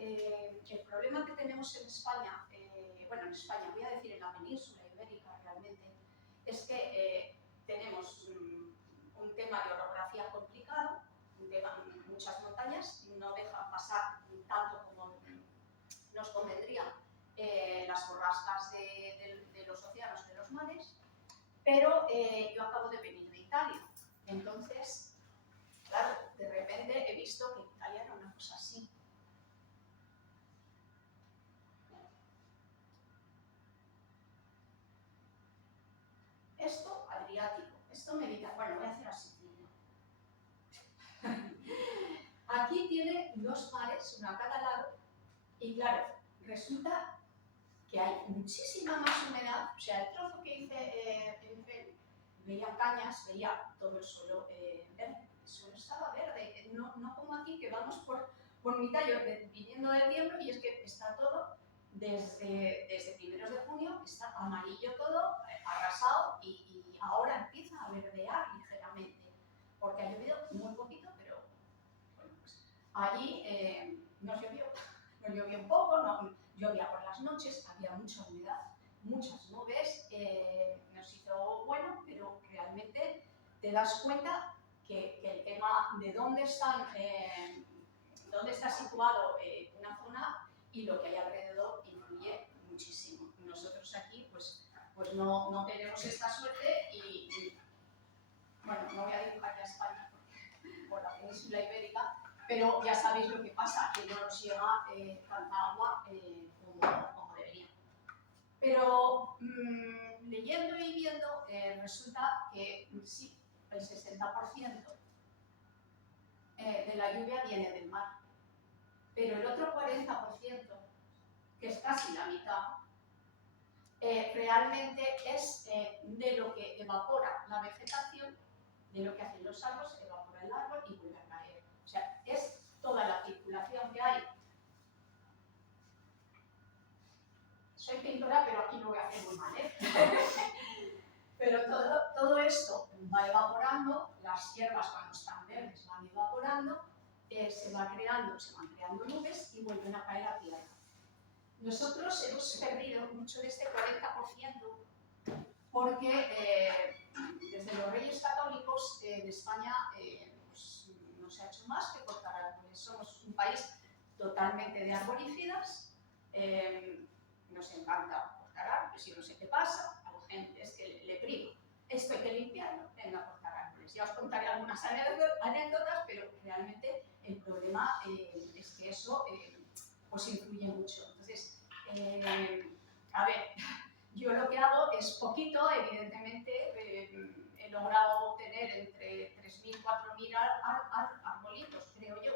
el problema que tenemos en España, bueno, en España, voy a decir en la península ibérica realmente, es que tenemos un tema de orografía complicado, muchas montañas, no dejan pasar tanto como nos convendría las borrascas de los océanos, de los mares, pero yo acabo de venir de Italia, entonces, claro, de repente he visto que Italia era una cosa así. Esto Adriático, esto Mediterráneo, bueno, voy a hacer así. Aquí tiene dos mares, uno a cada lado, y claro, resulta que hay muchísima más humedad, o sea, el trozo que hice, veía cañas, veía todo el suelo verde, el suelo estaba verde, no como aquí que vamos por mitad, yo viniendo del tiempo y es que está todo, desde primeros de junio, está amarillo todo, arrasado y ahora empieza a verdear ligeramente, porque ha llovido muy poquito, pero bueno, pues allí nos llovió un poco, no, llovía por las noches, había mucha humedad, muchas nubes, nos hizo bueno, pero realmente te das cuenta que el tema de dónde está situado una zona y lo que hay alrededor influye muchísimo. Nosotros aquí pues no tenemos esta suerte y bueno, no voy a dibujar ya España por la península ibérica, pero ya sabéis lo que pasa, que no nos llega tanta agua como debería. Pero leyendo y viendo, resulta que sí, el 60% de la lluvia viene del mar, pero el otro 40%, que es casi la mitad, realmente es de lo que evapora la vegetación, de lo que hacen los árboles, evapora el árbol y vuelve a caer. O sea, es toda la circulación que hay. Soy pintora, pero aquí lo voy a hacer muy mal, ¿eh? Pero todo esto va evaporando, las hierbas cuando están verdes van evaporando, se van creando nubes y vuelven a caer a tierra. Nosotros hemos perdido mucho de este 40% porque desde los Reyes Católicos de España pues, no se ha hecho más que cortar árboles. Somos un país totalmente de arbolícidas, nos encanta cortar árboles y no sé qué pasa, a la gente es que le priva. Esto hay que limpiarlo, venga a cortar árboles. Ya os contaré algunas anécdotas, pero realmente el problema es que eso pues influye mucho. Entonces, a ver, yo lo que hago es poquito, evidentemente, he logrado obtener entre 3.000 y 4.000 arbolitos, creo yo.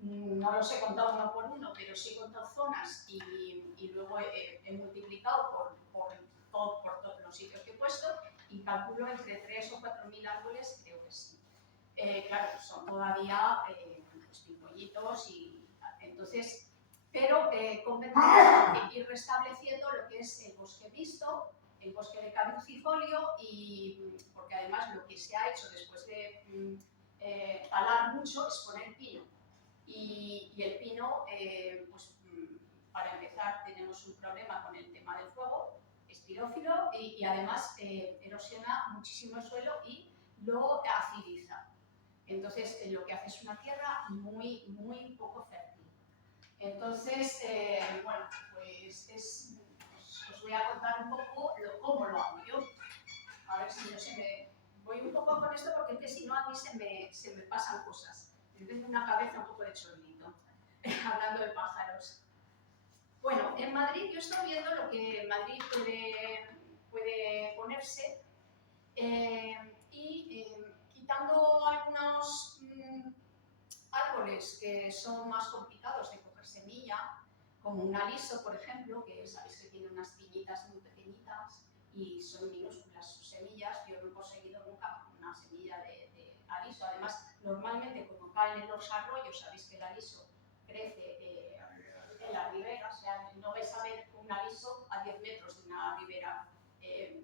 No los he contado uno por uno, pero sí he contado zonas y luego he multiplicado por todos los sitios que he puesto y calculo entre 3.000 o 4.000 árboles, creo que sí. Claro, son todavía pues, pimpollitos y entonces, pero convendría ir restableciendo lo que es el bosque visto, el bosque de caducifolio y porque además lo que se ha hecho después de talar mucho es poner pino. Y el pino, pues para empezar, tenemos un problema con el tema del fuego, es pirófilo y además erosiona muchísimo el suelo y lo acidiza. Entonces, lo que hace es una tierra muy poco fértil. Entonces, bueno, pues os voy a contar un poco cómo lo hago yo. A ver si no se me... Voy un poco con esto porque es que si no a mí se me pasan cosas. Yo tengo una cabeza un poco de chorlito, hablando de pájaros. Bueno, en Madrid yo estoy viendo lo que en Madrid puede ponerse y quitando algunos árboles que son más complicados de coger semilla, como un aliso, por ejemplo, que sabéis que tiene unas piñitas muy pequeñitas y son minúsculas sus semillas. Yo no he conseguido nunca una semilla de aliso. Además, normalmente como caen en los arroyos, sabéis que el aliso crece en la ribera, o sea, no vais a ver un aliso a 10 metros de una ribera,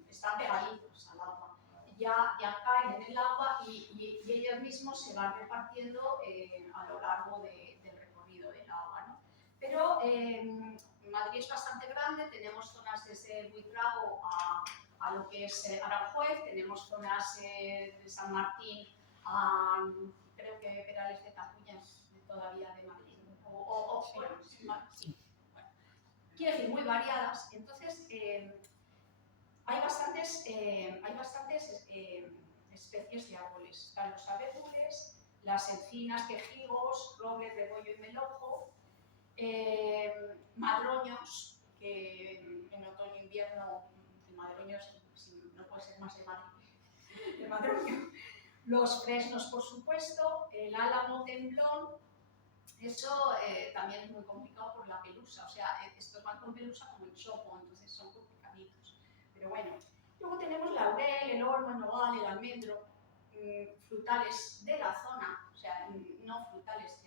están pegaditos al agua. Ya caen en el agua y ellos mismos se van repartiendo a lo largo del recorrido del agua, ¿no? Pero Madrid es bastante grande, tenemos zonas desde Buitrago a lo que es Aranjuez, tenemos zonas de San Martín a, creo que Perales de Tajuña es todavía de Madrid, bueno, sí. Bueno, quiero decir, muy variadas. Entonces, hay bastantes especies de árboles. Están los abedules, las encinas, quejigos, roble, rebollo y melojo, madroños, que en otoño e invierno, el madroño no puede ser más de Madrid, el madroño. Los fresnos, por supuesto, el álamo temblón. Eso también es muy complicado por la pelusa, o sea, estos van con pelusa como el chopo, entonces son complicaditos. Pero bueno, luego tenemos laurel, el olmo, el nogal, el almendro, frutales de la zona, o sea, no frutales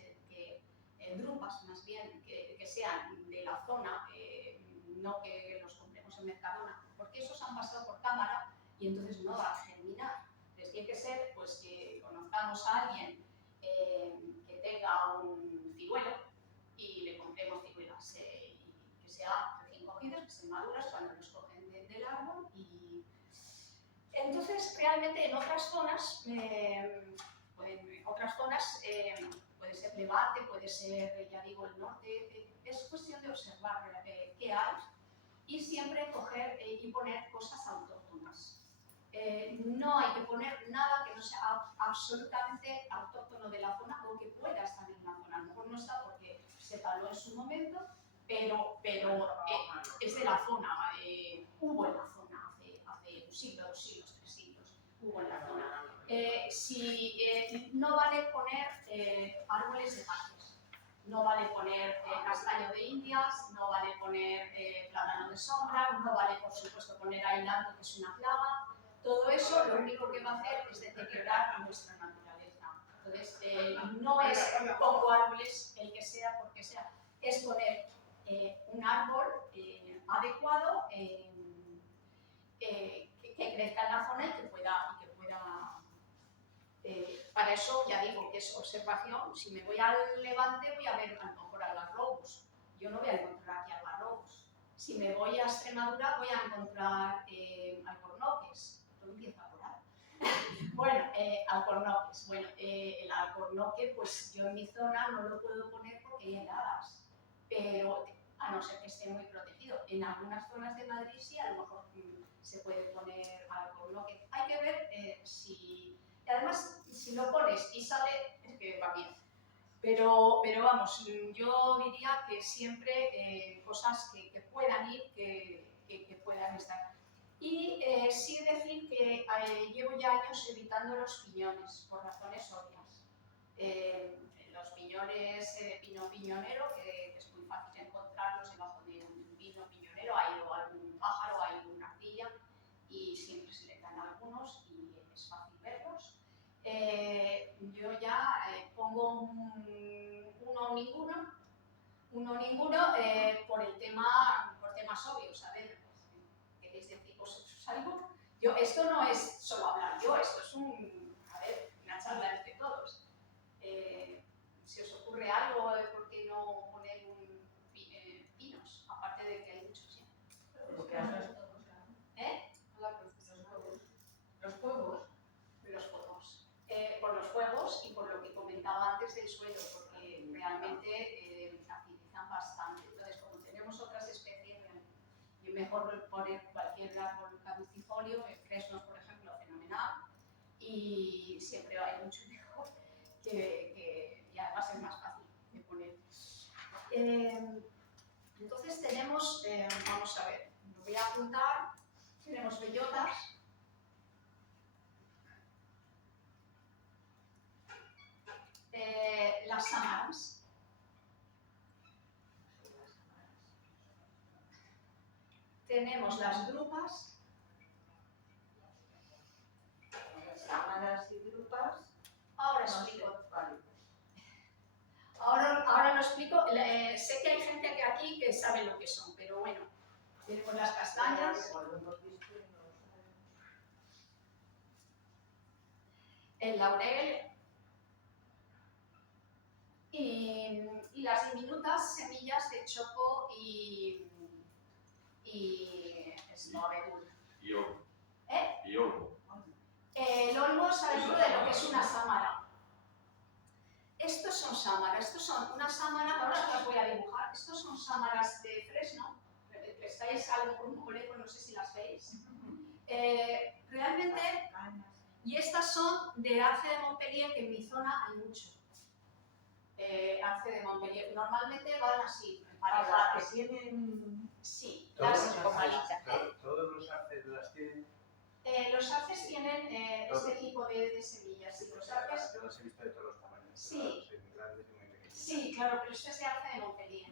drupas más bien, que sean de la zona, no que los compremos en Mercadona, porque esos han pasado por cámara y entonces no va a germinar. Entonces tiene que ser pues, que conozcamos a alguien que tenga un ciruelo y le compremos ciruelas que sean recién cogidas, que estén maduras cuando los cogen del árbol. Y entonces realmente en otras zonas, puede ser Levante, puede ser, ya digo, el norte, es cuestión de observar qué hay y siempre coger y poner cosas autóctonas. No hay que poner nada que no sea absolutamente autóctono de la zona o que pueda estar en la zona. A lo mejor no está porque se taló en su momento, pero es de la zona, hubo en la zona hace un siglo, 2 siglos, 3 siglos, hubo en la zona. No vale poner árboles de parques, no vale poner castaño de Indias, no vale poner plátano de sombra, no vale por supuesto poner ailanto, que es una plaga. Todo eso lo único que va a hacer es deteriorar nuestra naturaleza. Entonces, no es pongo árboles, el que sea, porque sea, es poner un árbol adecuado que crezca en la zona y que pueda para eso ya digo que es observación. Si me voy al Levante voy a ver a lo mejor algarrobos. Yo no voy a encontrar aquí algarrobos. Si me voy a Extremadura voy a encontrar alcornoques. Todo empieza por ahí. Bueno, alcornoques. Bueno, el alcornoque, pues yo en mi zona no lo puedo poner porque hay heladas. Pero a no ser que esté muy protegido. En algunas zonas de Madrid sí, a lo mejor se puede poner alcornoque. Hay que ver si... Y además, si lo pones y sale, es que va bien. Pero vamos, yo diría que siempre cosas que puedan ir, que puedan estar. Y sí decir que llevo ya años evitando los piñones, por razones obvias. Los piñones, pino piñonero, que es muy fácil encontrarlos debajo de un pino piñonero, hay algún pájaro, hay alguna ardilla, y siempre se le caen algunos y es fácil verlos. Yo ya pongo uno o ninguno por temas obvios. A ver, ¿queréis decir vosotros algo? Esto no es solo hablar yo, esto es una charla entre todos. Si os ocurre algo, ¿por qué no poner pinos? Aparte de que hay muchos ya. Los fuegos. Por los fuegos y por lo que comentaba antes del suelo, porque realmente acidizan bastante. Entonces, como tenemos otras especies, es mejor poner cualquier árbol caducifolio, fresnos, por ejemplo, fenomenal, y siempre va a ir mucho mejor, y además es más fácil de poner. Entonces tenemos, vamos a ver, lo voy a apuntar, tenemos bellotas, las sámaras, tenemos las drupas, sámaras y drupas. ahora explico. Ahora lo explico. Sé que hay gente aquí que sabe lo que son, pero bueno, tenemos las castañas, el laurel y las diminutas semillas de choco y abedul. Y olmo. ¿Eh? Y olmo. El olmo está dentro de lo que es una sámara. Estos son sámaras, estos son unas sámaras, ahora os las voy a dibujar. Estos son sámaras de fresno. Estáis algo por un poco lejos, no sé si las veis. Realmente, y estas son de arce de Montpellier, que en mi zona hay mucho. Arce de Montpellier. Normalmente van así, emparejadas. Que tienen... Sí, Todos las los arces las tienen. los arces tienen este tipo de semillas. Sí, los arces, Yo las he visto de todos los tamaños. Sí. Muy grandes y muy pequeñitas. sí, claro, pero esto es de arce de Montpellier.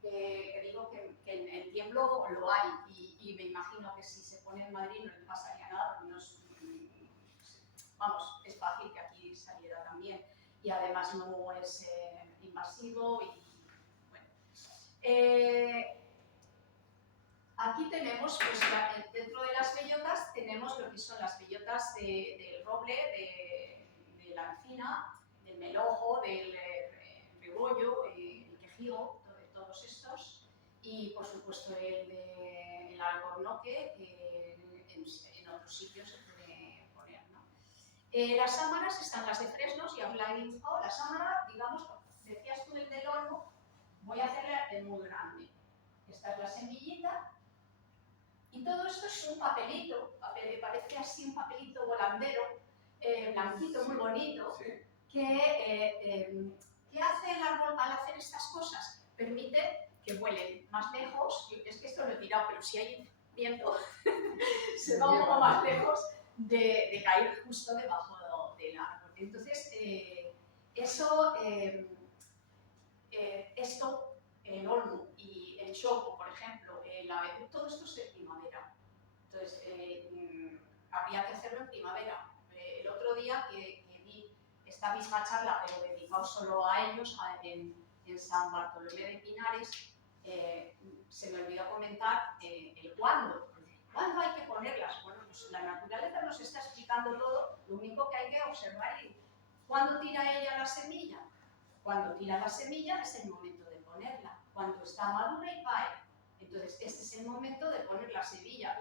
Que digo que en Tiemblo lo hay y me imagino que si se pone en Madrid no le pasaría nada, porque no es, vamos, es fácil que aquí saliera también y además no es invasivo y bueno. Aquí tenemos, pues dentro de las bellotas tenemos lo que son las bellotas del roble, de la encina, del melojo, del rebollo, el quejigo, de todos estos, y por supuesto el alcornoque, en otros sitios se puede poner, ¿no? Las sámaras están las de fresnos, ya os la he dibujado. La sámara, digamos, decías tú el del olmo, voy a hacerle muy grande. Esta es la semillita. Y todo esto es un papelito, parece así un papelito volandero, blanquito, muy bonito, Sí. ¿qué hace el árbol al hacer estas cosas? Permite que vuelen más lejos. Es que esto lo he tirado, pero si hay viento, se va un poco más lejos de caer justo debajo del árbol. Entonces, esto, el olmo y el choco, por ejemplo, el abedul, todo esto es de primavera. Entonces, habría que hacerlo en primavera. El otro día que vi esta misma charla, pero dedicado solo a ellos, en San Bartolomé de Pinares, se me olvidó comentar el cuándo. ¿Cuándo hay que ponerlas? Bueno, pues la naturaleza nos está explicando todo, lo único que hay que observar es ¿cuándo tira ella la semilla? Cuando tira la semilla es el momento de ponerla, cuando está madura y cae. Entonces, este es el momento de poner la semilla.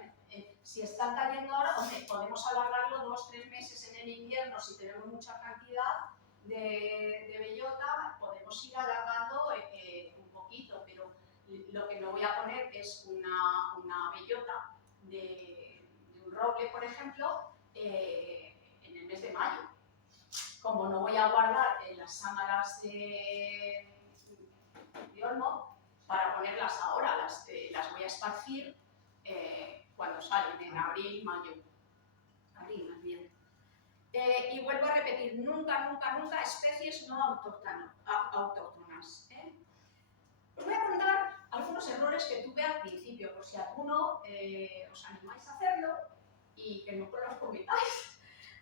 Si están cayendo ahora, hombre, podemos alargarlo 2 o 3 meses en el invierno si tenemos mucha cantidad de bellota, podemos ir alargando un poquito, pero lo que no voy a poner es una bellota de un roble, por ejemplo, en el mes de mayo. Como no voy a guardar las sámaras de olmo para ponerlas ahora, las voy a esparcir cuando salen, en abril, mayo. Abril, más bien. Y vuelvo a repetir, nunca, nunca, nunca especies no autóctonas. Os voy a contar algunos errores que tuve al principio, por si alguno os animáis a hacerlo y que no los cometáis,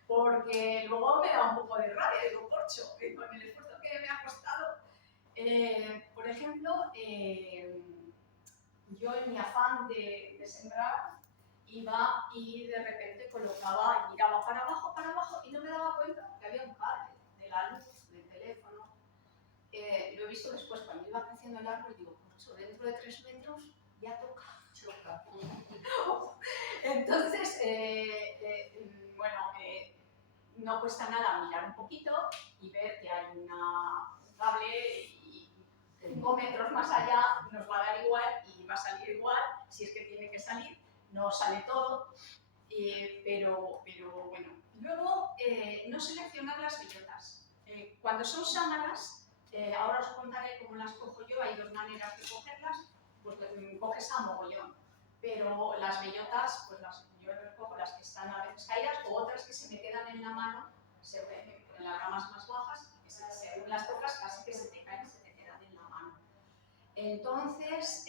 porque luego me da un poco de rabia, digo, corcho, con el esfuerzo que me ha costado. Por ejemplo, yo en mi afán de sembrar iba y de repente colocaba y miraba para abajo y no me daba cuenta que había un cable de la luz, del teléfono. Lo he visto después cuando iba creciendo el árbol y digo, corcho, dentro de 3 metros ya toca. Entonces, bueno, no cuesta nada mirar un poquito y ver que hay un cable y 5 metros más allá nos va a dar igual y va a salir igual, si es que tiene que salir, no sale todo, pero bueno. Luego, no seleccionar las bellotas. Cuando son sámaras, ahora os contaré cómo las cojo yo, hay 2 maneras de cogerlas, pues coges a mogollón, pero las bellotas, pues yo recojo las que están a veces caídas o otras que se me quedan en la mano, en las ramas más bajas, que según las tocas casi que se te caen, se te quedan en la mano. Entonces,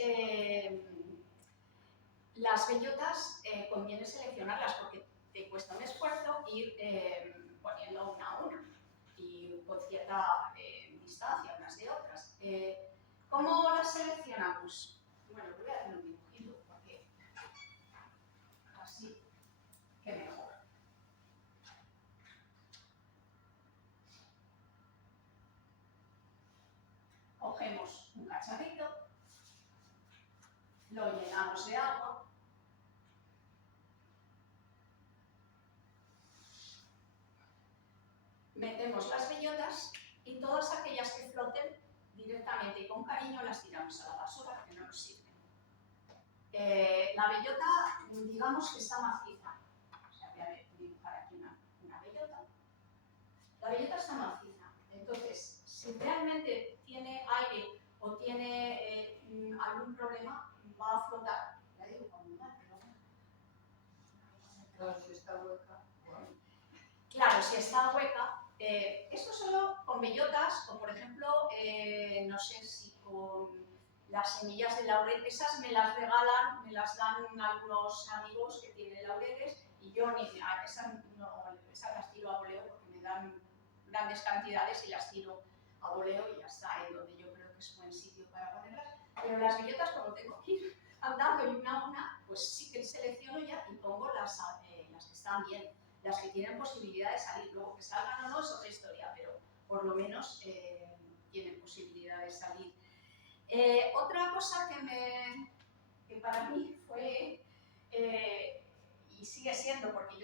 las bellotas conviene seleccionarlas porque te cuesta un esfuerzo ir poniendo una a una y con cierta distancia unas de otras. ¿Cómo las seleccionamos? Bueno, voy a hacer un dibujito porque así que mejor. metemos las bellotas y todas aquellas que floten directamente y con cariño las tiramos a la basura, que no nos sirven. La bellota, digamos que está maciza. O sea, voy a dibujar aquí una bellota. La bellota está maciza. Entonces, si realmente tiene aire o tiene algún problema, va a flotar. La dibujo muy mal, pero bueno. Claro, si está hueca. Claro, si está hueca. Esto solo con bellotas, o por ejemplo, no sé si con las semillas de laurel, esas me las regalan, me las dan algunos amigos que tienen laureles y yo esas las tiro a voleo porque me dan grandes cantidades y las tiro a voleo y ya está, en donde yo creo que es buen sitio para ponerlas. Pero las bellotas, como tengo que ir andando y una a una, pues sí que selecciono ya y pongo las que están bien, las que tienen posibilidad de salir. Luego que salgan o no es otra historia, pero por lo menos tienen posibilidad de salir. Otra cosa que para mí fue, y sigue siendo, porque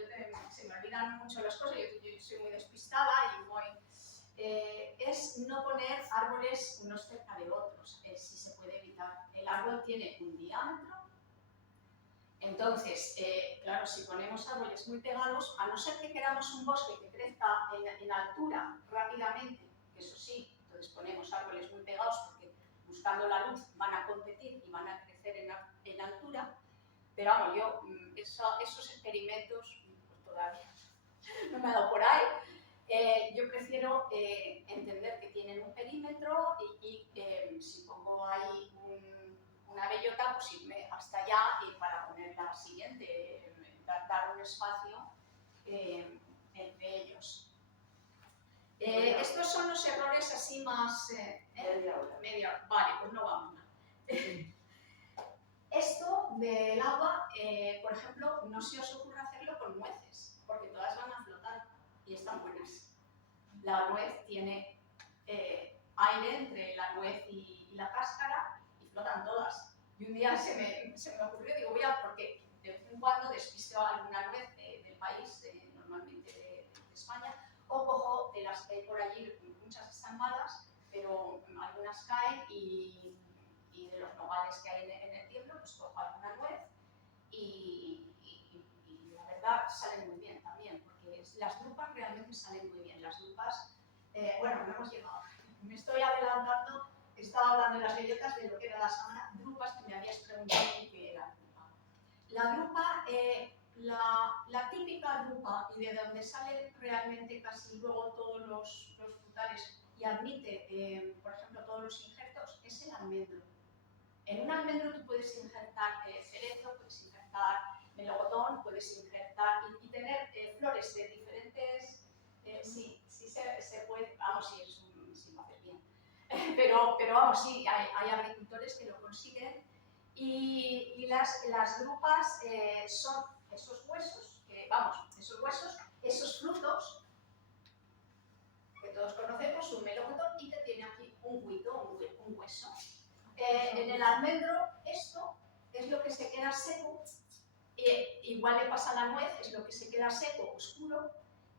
se me olvidan mucho las cosas, yo soy muy despistada y es no poner árboles unos cerca de otros, si se puede evitar. El árbol tiene un diámetro, entonces, claro, si ponemos árboles muy pegados, a no ser que queramos un bosque que crezca en altura rápidamente, que eso sí, entonces ponemos árboles muy pegados porque buscando la luz van a competir y van a crecer en altura, pero vamos, yo esos experimentos pues todavía no me ha dado por ahí. Yo prefiero entender que tienen un perímetro y si pongo ahí una bellota, pues irme hasta allá y para poner la siguiente, dar un espacio entre ellos. Estos son los errores así más... media hora. Vale, pues no vamos mal. Esto del agua, por ejemplo, no se os ocurre hacerlo con nueces, porque todas van a flotar y están buenas. La nuez tiene aire entre la nuez y la cáscara y flotan todas. Y un día se me ocurrió, digo, porque de vez en cuando despisto alguna nuez del país, normalmente de España, o cojo de las que hay por allí, muchas están malas, pero algunas caen y de los nogales que hay en el tiemblo, pues cojo alguna nuez y la verdad salen muy bien también, porque las drupas realmente salen muy bien. Las drupas, bueno, no hemos llegado, me estoy adelantando, estaba hablando de las bellotas, de lo que era la sábana, drupas que me habías preguntado qué era drupa. La drupa, la típica drupa y de donde salen realmente casi luego todos los frutales y admite, por ejemplo, todos los injertos, es el almendro. En un almendro tú puedes injertar cerezo, puedes injertar melocotón, puedes injertar y tener flores de diferentes... sí se puede, vamos, si lo haces bien. Pero vamos, sí, hay agricultores que lo consiguen y las drupas son esos huesos, esos frutos que todos conocemos, un melocotón y que tiene aquí un hueso. En el almendro esto es lo que se queda seco, igual le pasa a la nuez, es lo que se queda seco, oscuro,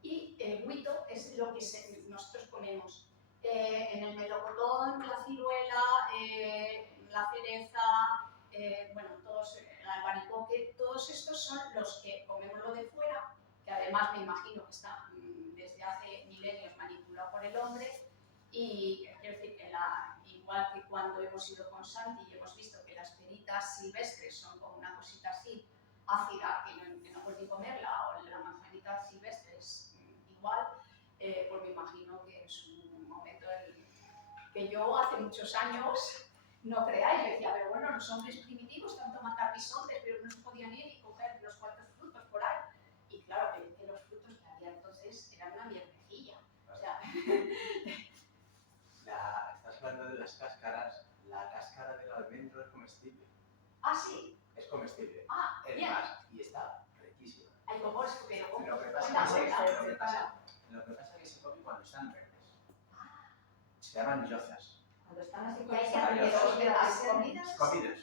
y el huito es lo que nosotros comemos. En el melocotón, la ciruela, la cereza, bueno, el albaricoque, todos estos son los que comemos lo de fuera, que además me imagino que está desde hace milenios manipulado por el hombre, y quiero decir que igual que cuando hemos ido con Santi y hemos visto que las peritas silvestres son como una cosita así ácida que no puedes ni comerla, o la manzanita silvestre es igual, pues me imagino que es un momento que yo hace muchos años no creáis, yo decía, pero bueno, los hombres primitivos tanto matar bisontes, pero no se podían ir y coger los cuantos frutos por ahí. Y claro, que los frutos que había entonces eran una mierdecilla. O sea, estás hablando de las cáscaras. La cáscara del almendro es comestible. Ah, sí. Es comestible. Ah, es bien. más, y está riquísima. Ay, ¿cómo es? Pero Lo que pasa es que se come cuando están verdes. Se llaman yozas. Cuando están así Y hay que hacer las comidas. Comidas.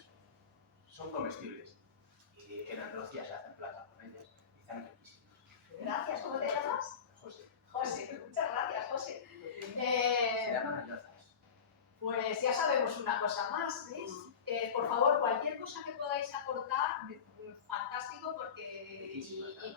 Son comestibles. Y en Andalucía se hacen plata con ellas y están riquísimas. Gracias, ¿cómo te llamas? José. José, muchas gracias. sabemos una cosa más, ¿veis? Por favor, cualquier cosa que podáis aportar, fantástico, porque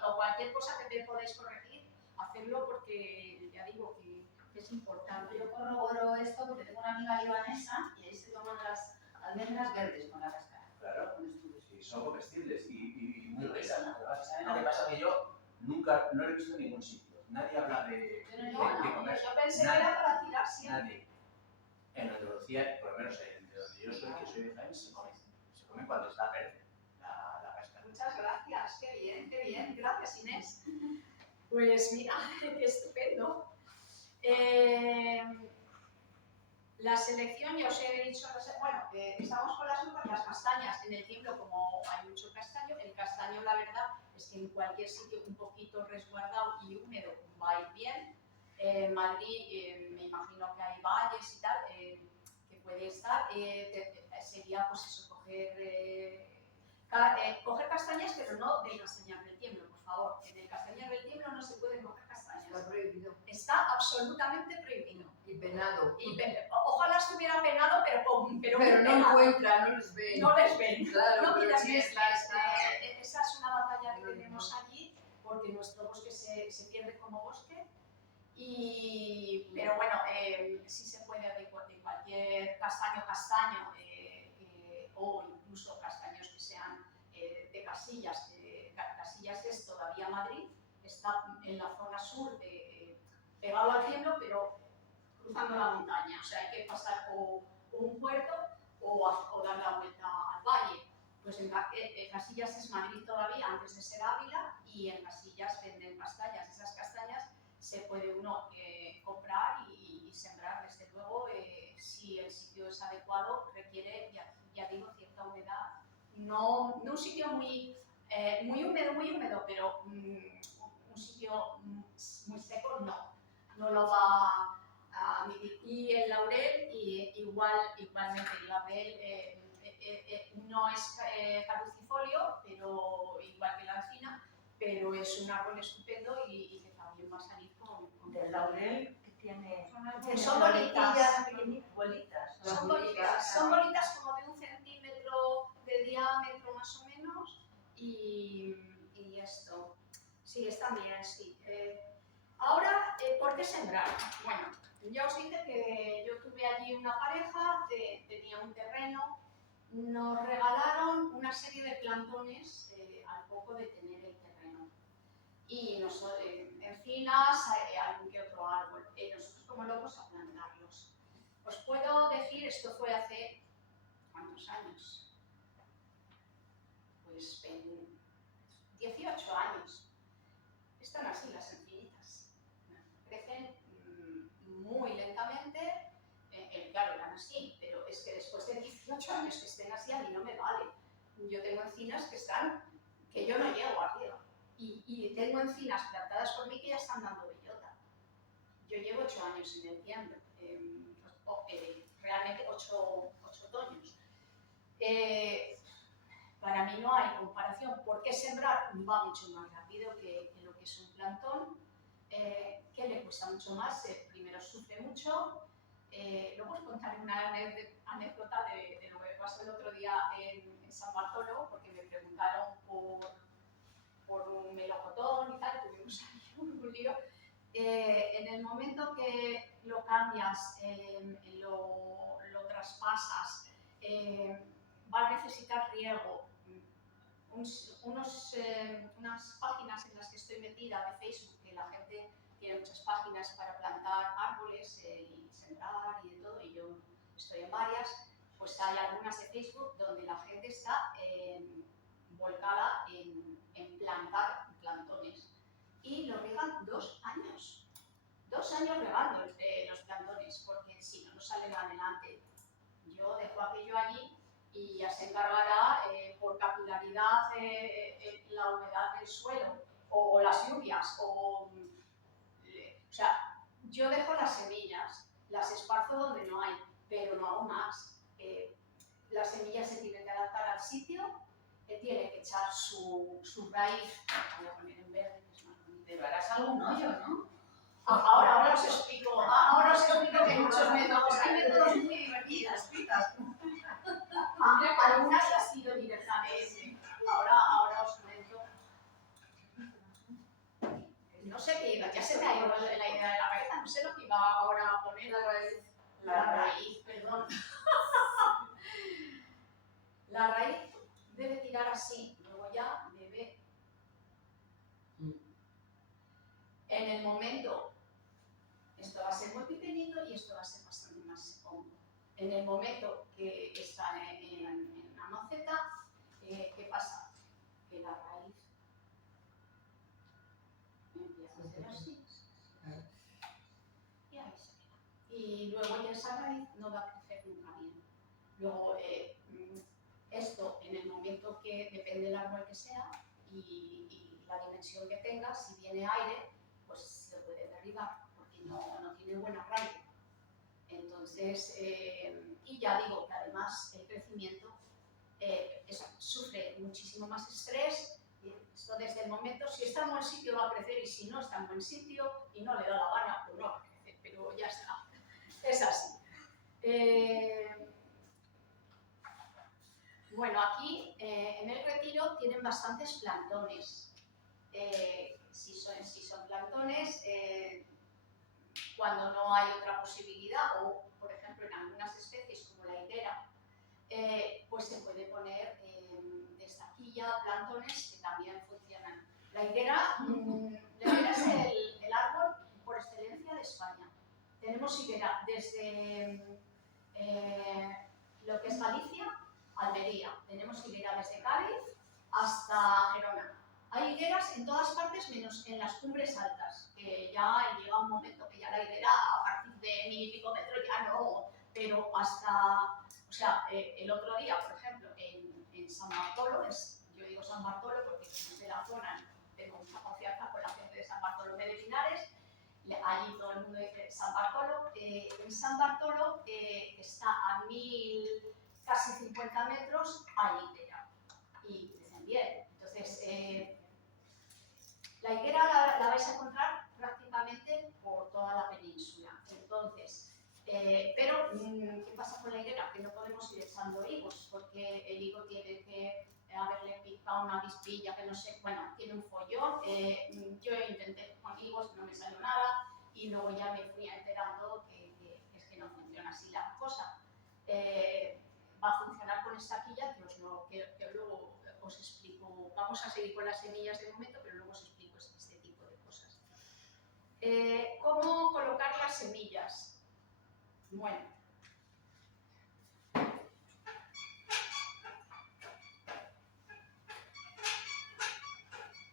o cualquier cosa que te podáis corregir, hacerlo porque ya digo que es importante. Yo corroboro esto porque tengo una amiga libanesa y ahí se toman las almendras verdes con la cáscara. Claro, sí, son comestibles y muy ricas. Lo que pasa es que yo nunca, no lo he visto en ningún sitio. Nadie habla de comer. Yo pensé que era para tirar siempre. Nadie. En Andalucía, por lo menos de donde yo soy, que soy de Jaén, se come cuando está verde la cáscara. Muchas gracias, qué bien, gracias Inés. Pues mira, qué estupendo. La selección, ya os he dicho, bueno, estamos con las uvas, las castañas. En el tiempo, como hay mucho castaño, el castaño, la verdad, es que en cualquier sitio un poquito resguardado y húmedo va a ir bien. En Madrid, me imagino que hay valles y tal, que puede estar. Sería, pues eso, coger castañas, pero no del castañar del tiemblo, por favor. En el castañar del tiemblo no se pueden coger castañas. Está prohibido. Está absolutamente prohibido. Y penado. Ojalá estuviera penado, pero no penado. encuentran, no les ven. No les ven. Claro, No, pero mira, sí esa es una batalla que No, tenemos allí, porque nuestro bosque se pierde como bosque. Pero bueno, sí se puede de cualquier castaño o incluso castaños que sean de Casillas. Casillas es todavía Madrid, está en la zona sur, pegado al cielo, pero cruzando la montaña. O sea, hay que pasar o un puerto o dar la vuelta al valle. Pues en Casillas es Madrid todavía, antes de ser Ávila, y en Casillas venden castañas. Esas castañas se puede uno comprar y sembrar, desde luego, si el sitio es adecuado, requiere, ya digo, cierta humedad. No un sitio muy húmedo, pero un sitio muy seco no lo va a admitir. Y el laurel, igualmente, el laurel no es caducifolio, pero igual que la encina, pero es un árbol estupendo y que también va a salir con Del laurel que tiene. Son bolitas. Bolitas. Son bolitas como de 1 centímetro de diámetro más o menos y esto. Sí, están bien, sí. Ahora, ¿por qué sembrar? Bueno, ya os dije que yo tuve allí una pareja, tenía un terreno, nos regalaron una serie de plantones al poco de tener el terreno. Y encinas, algún que otro árbol. Nosotros como locos a plantarlos. Os puedo decir, esto fue hace, ¿cuántos años? Pues 18 años. Están así las encinitas. Crecen muy lentamente. Claro, eran así, pero es que después de 18 años que estén así a mí no me vale. Yo tengo encinas que yo no llego arriba. Y tengo encinas plantadas por mí que ya están dando bellota. Yo llevo 8 años en el tiempo, realmente 8 otoños. Para mí no hay comparación, porque sembrar va mucho más rápido que lo que es un plantón, que le cuesta mucho más, primero sufre mucho. Luego os contaré una anécdota de lo que pasó el otro día en San Bartolo, porque me preguntaron por un melocotón y tal, tuvimos ahí un lío. En el momento que lo cambias, lo traspasas, va a necesitar riego. Unas páginas en las que estoy metida de Facebook, que la gente tiene muchas páginas para plantar árboles y sembrar y de todo, y yo estoy en varias, pues hay algunas de Facebook donde la gente está volcada en plantar plantones y lo riegan 2 años. 2 años regando los plantones, porque si no, no salen adelante. Yo dejo aquello allí y ya se encargará por capilaridad la humedad del suelo o las lluvias. O sea, yo dejo las semillas, las esparzo donde no hay, pero no hago más. Las semillas se tienen que adaptar al sitio, tiene que echar su raíz, voy a poner en verde, que es más bonito. Pero harás algún hoyo, ¿no? Ahora os explico que hay muchos métodos, hay métodos muy divertidos. sé lo que iba ahora a poner. La raíz, perdón. La raíz debe tirar así, luego ya debe... En el momento, esto va a ser muy pequeñito y esto va a ser bastante más hondo. En el momento que está en la maceta, ¿qué pasa? Que la raíz empieza a hacer así. Y ahí se queda. Y luego ya esa raíz no va a crecer nunca bien. Luego, esto en el momento que depende del árbol que sea y la dimensión que tenga, si viene aire, pues se lo puede derribar porque no tiene buena raíz. Entonces, y ya digo que además el crecimiento sufre muchísimo más estrés. Esto desde el momento, si está en buen sitio va a crecer y si no está en buen sitio y no le da la gana, pues no va a crecer, pero ya está. Es así. Bueno, aquí en el Retiro tienen bastantes plantones. Si son plantones, cuando no hay otra posibilidad, o por ejemplo en algunas especies como la higuera, pues se puede poner de estaquilla plantones que también funcionan. La higuera es el árbol por excelencia de España. Tenemos higuera desde lo que es Galicia, Almería. Tenemos higuera desde Cádiz hasta Gerona. Hay higueras en todas partes menos en las cumbres altas, que ya llega un momento que ya la higuera a partir de 1000 y pico metros ya no, pero hasta, o sea, el otro día, por ejemplo, en San Bartolo, yo digo San Bartolo porque desde la zona tengo mucha confianza con la gente de San Bartolomé de Linares, allí todo el mundo dice San Bartolo. En San Bartolo, que está a 1000, casi 50 metros, hay higuera y crecen bien. Entonces, la higuera la vais a encontrar prácticamente por toda la península. Entonces, pero, ¿qué pasa con la higuera? Que no podemos ir echando higos, porque el higo tiene que haberle picado una avispilla que no sé, bueno, tiene un follón. Yo intenté con higos, no me salió nada, y luego ya me fui enterando que es que no funciona así la cosa. Va a funcionar con estaquilla, que luego os explico. Vamos a seguir con las semillas de momento, pero luego os explico este tipo de cosas. ¿Cómo colocar las semillas? Bueno.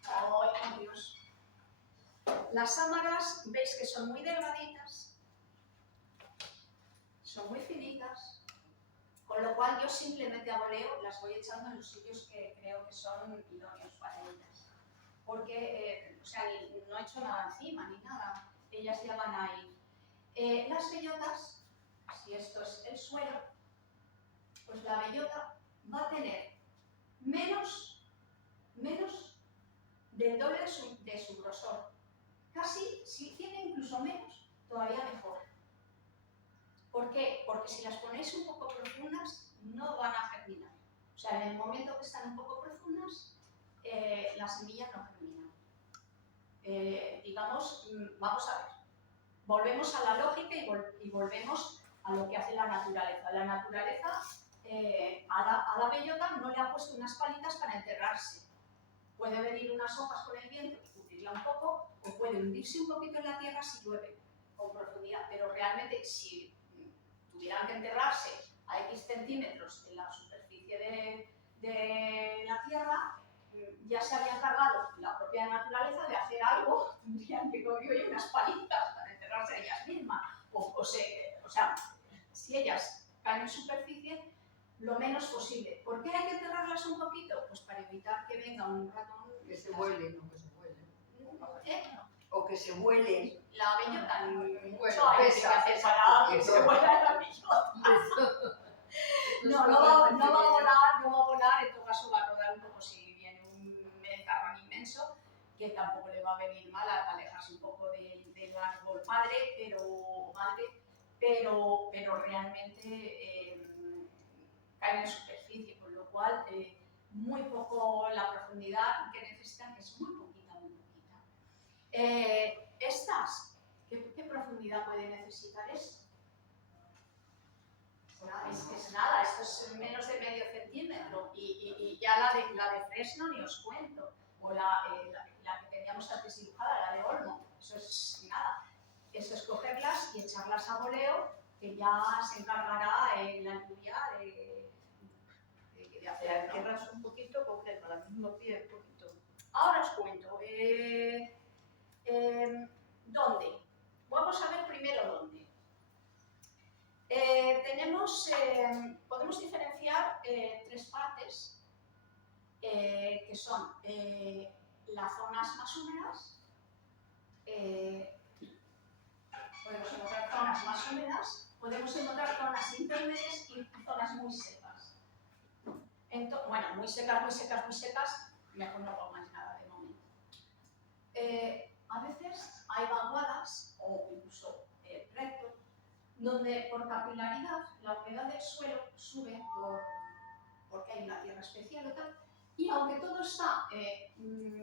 ¡Ay, Dios! Las sámaras, veis que son muy delgaditas, son muy finitas, con lo cual yo simplemente a voleo las voy echando en los sitios que creo que son idóneos para ellas. Porque, o sea, no he hecho nada encima ni nada, ellas ya van a ir. Las bellotas, si esto es el suelo, pues la bellota va a tener menos del doble de su grosor. Casi, si tiene incluso menos, todavía mejor. ¿Por qué? Porque si las ponéis un poco profundas, no van a germinar. O sea, en el momento que están un poco profundas, las semillas no germinan. Digamos, vamos a ver. Volvemos a la lógica y volvemos a lo que hace la naturaleza. La naturaleza a la bellota no le ha puesto unas palitas para enterrarse. Puede venir unas hojas con el viento y cubrirla un poco, o puede hundirse un poquito en la tierra si llueve con profundidad, pero realmente si tuvieran que enterrarse a X centímetros en la superficie de la tierra, ya se había encargado la propia naturaleza de hacer algo, tendrían que coger unas palitas para enterrarse a ellas mismas, o sea, si ellas caen en superficie, lo menos posible. ¿Por qué hay que enterrarlas un poquito? Pues para evitar que venga un ratón... Que se vuelen, o que se vuelen. No. O que se vuelen. La bellota mucho Bueno, hay que hacer para que se vuela la bellota. No va a volar, en todo caso va a rodar un poco si viene un mentarrón inmenso, que tampoco le va a venir mal a alejarse un poco del árbol madre, pero realmente caen en superficie, con lo cual muy poco la profundidad que necesitan, que es muy poquita, muy poquita. Estas, ¿qué profundidad humedad puede necesitar esto? Es nada, esto es menos de medio centímetro y ya la de Fresno ni os cuento, o la que teníamos antes dibujada, la de Olmo, eso es nada, eso es cogerlas y echarlas a voleo, que ya se encargará la lluvia de hacer. Querrás un poquito, coger para el mismo pie un poquito. Ahora os cuento. ¿Dónde? Vamos a ver primero dónde. Podemos diferenciar tres partes, que son las zonas más húmedas, podemos encontrar zonas más húmedas, podemos encontrar zonas intermedias y zonas muy secas. Bueno, muy secas, mejor no pongáis nada de momento. A veces hay vaguadas o incluso recto, donde por capilaridad la humedad del suelo sube porque hay una tierra especial o tal, y aunque todo está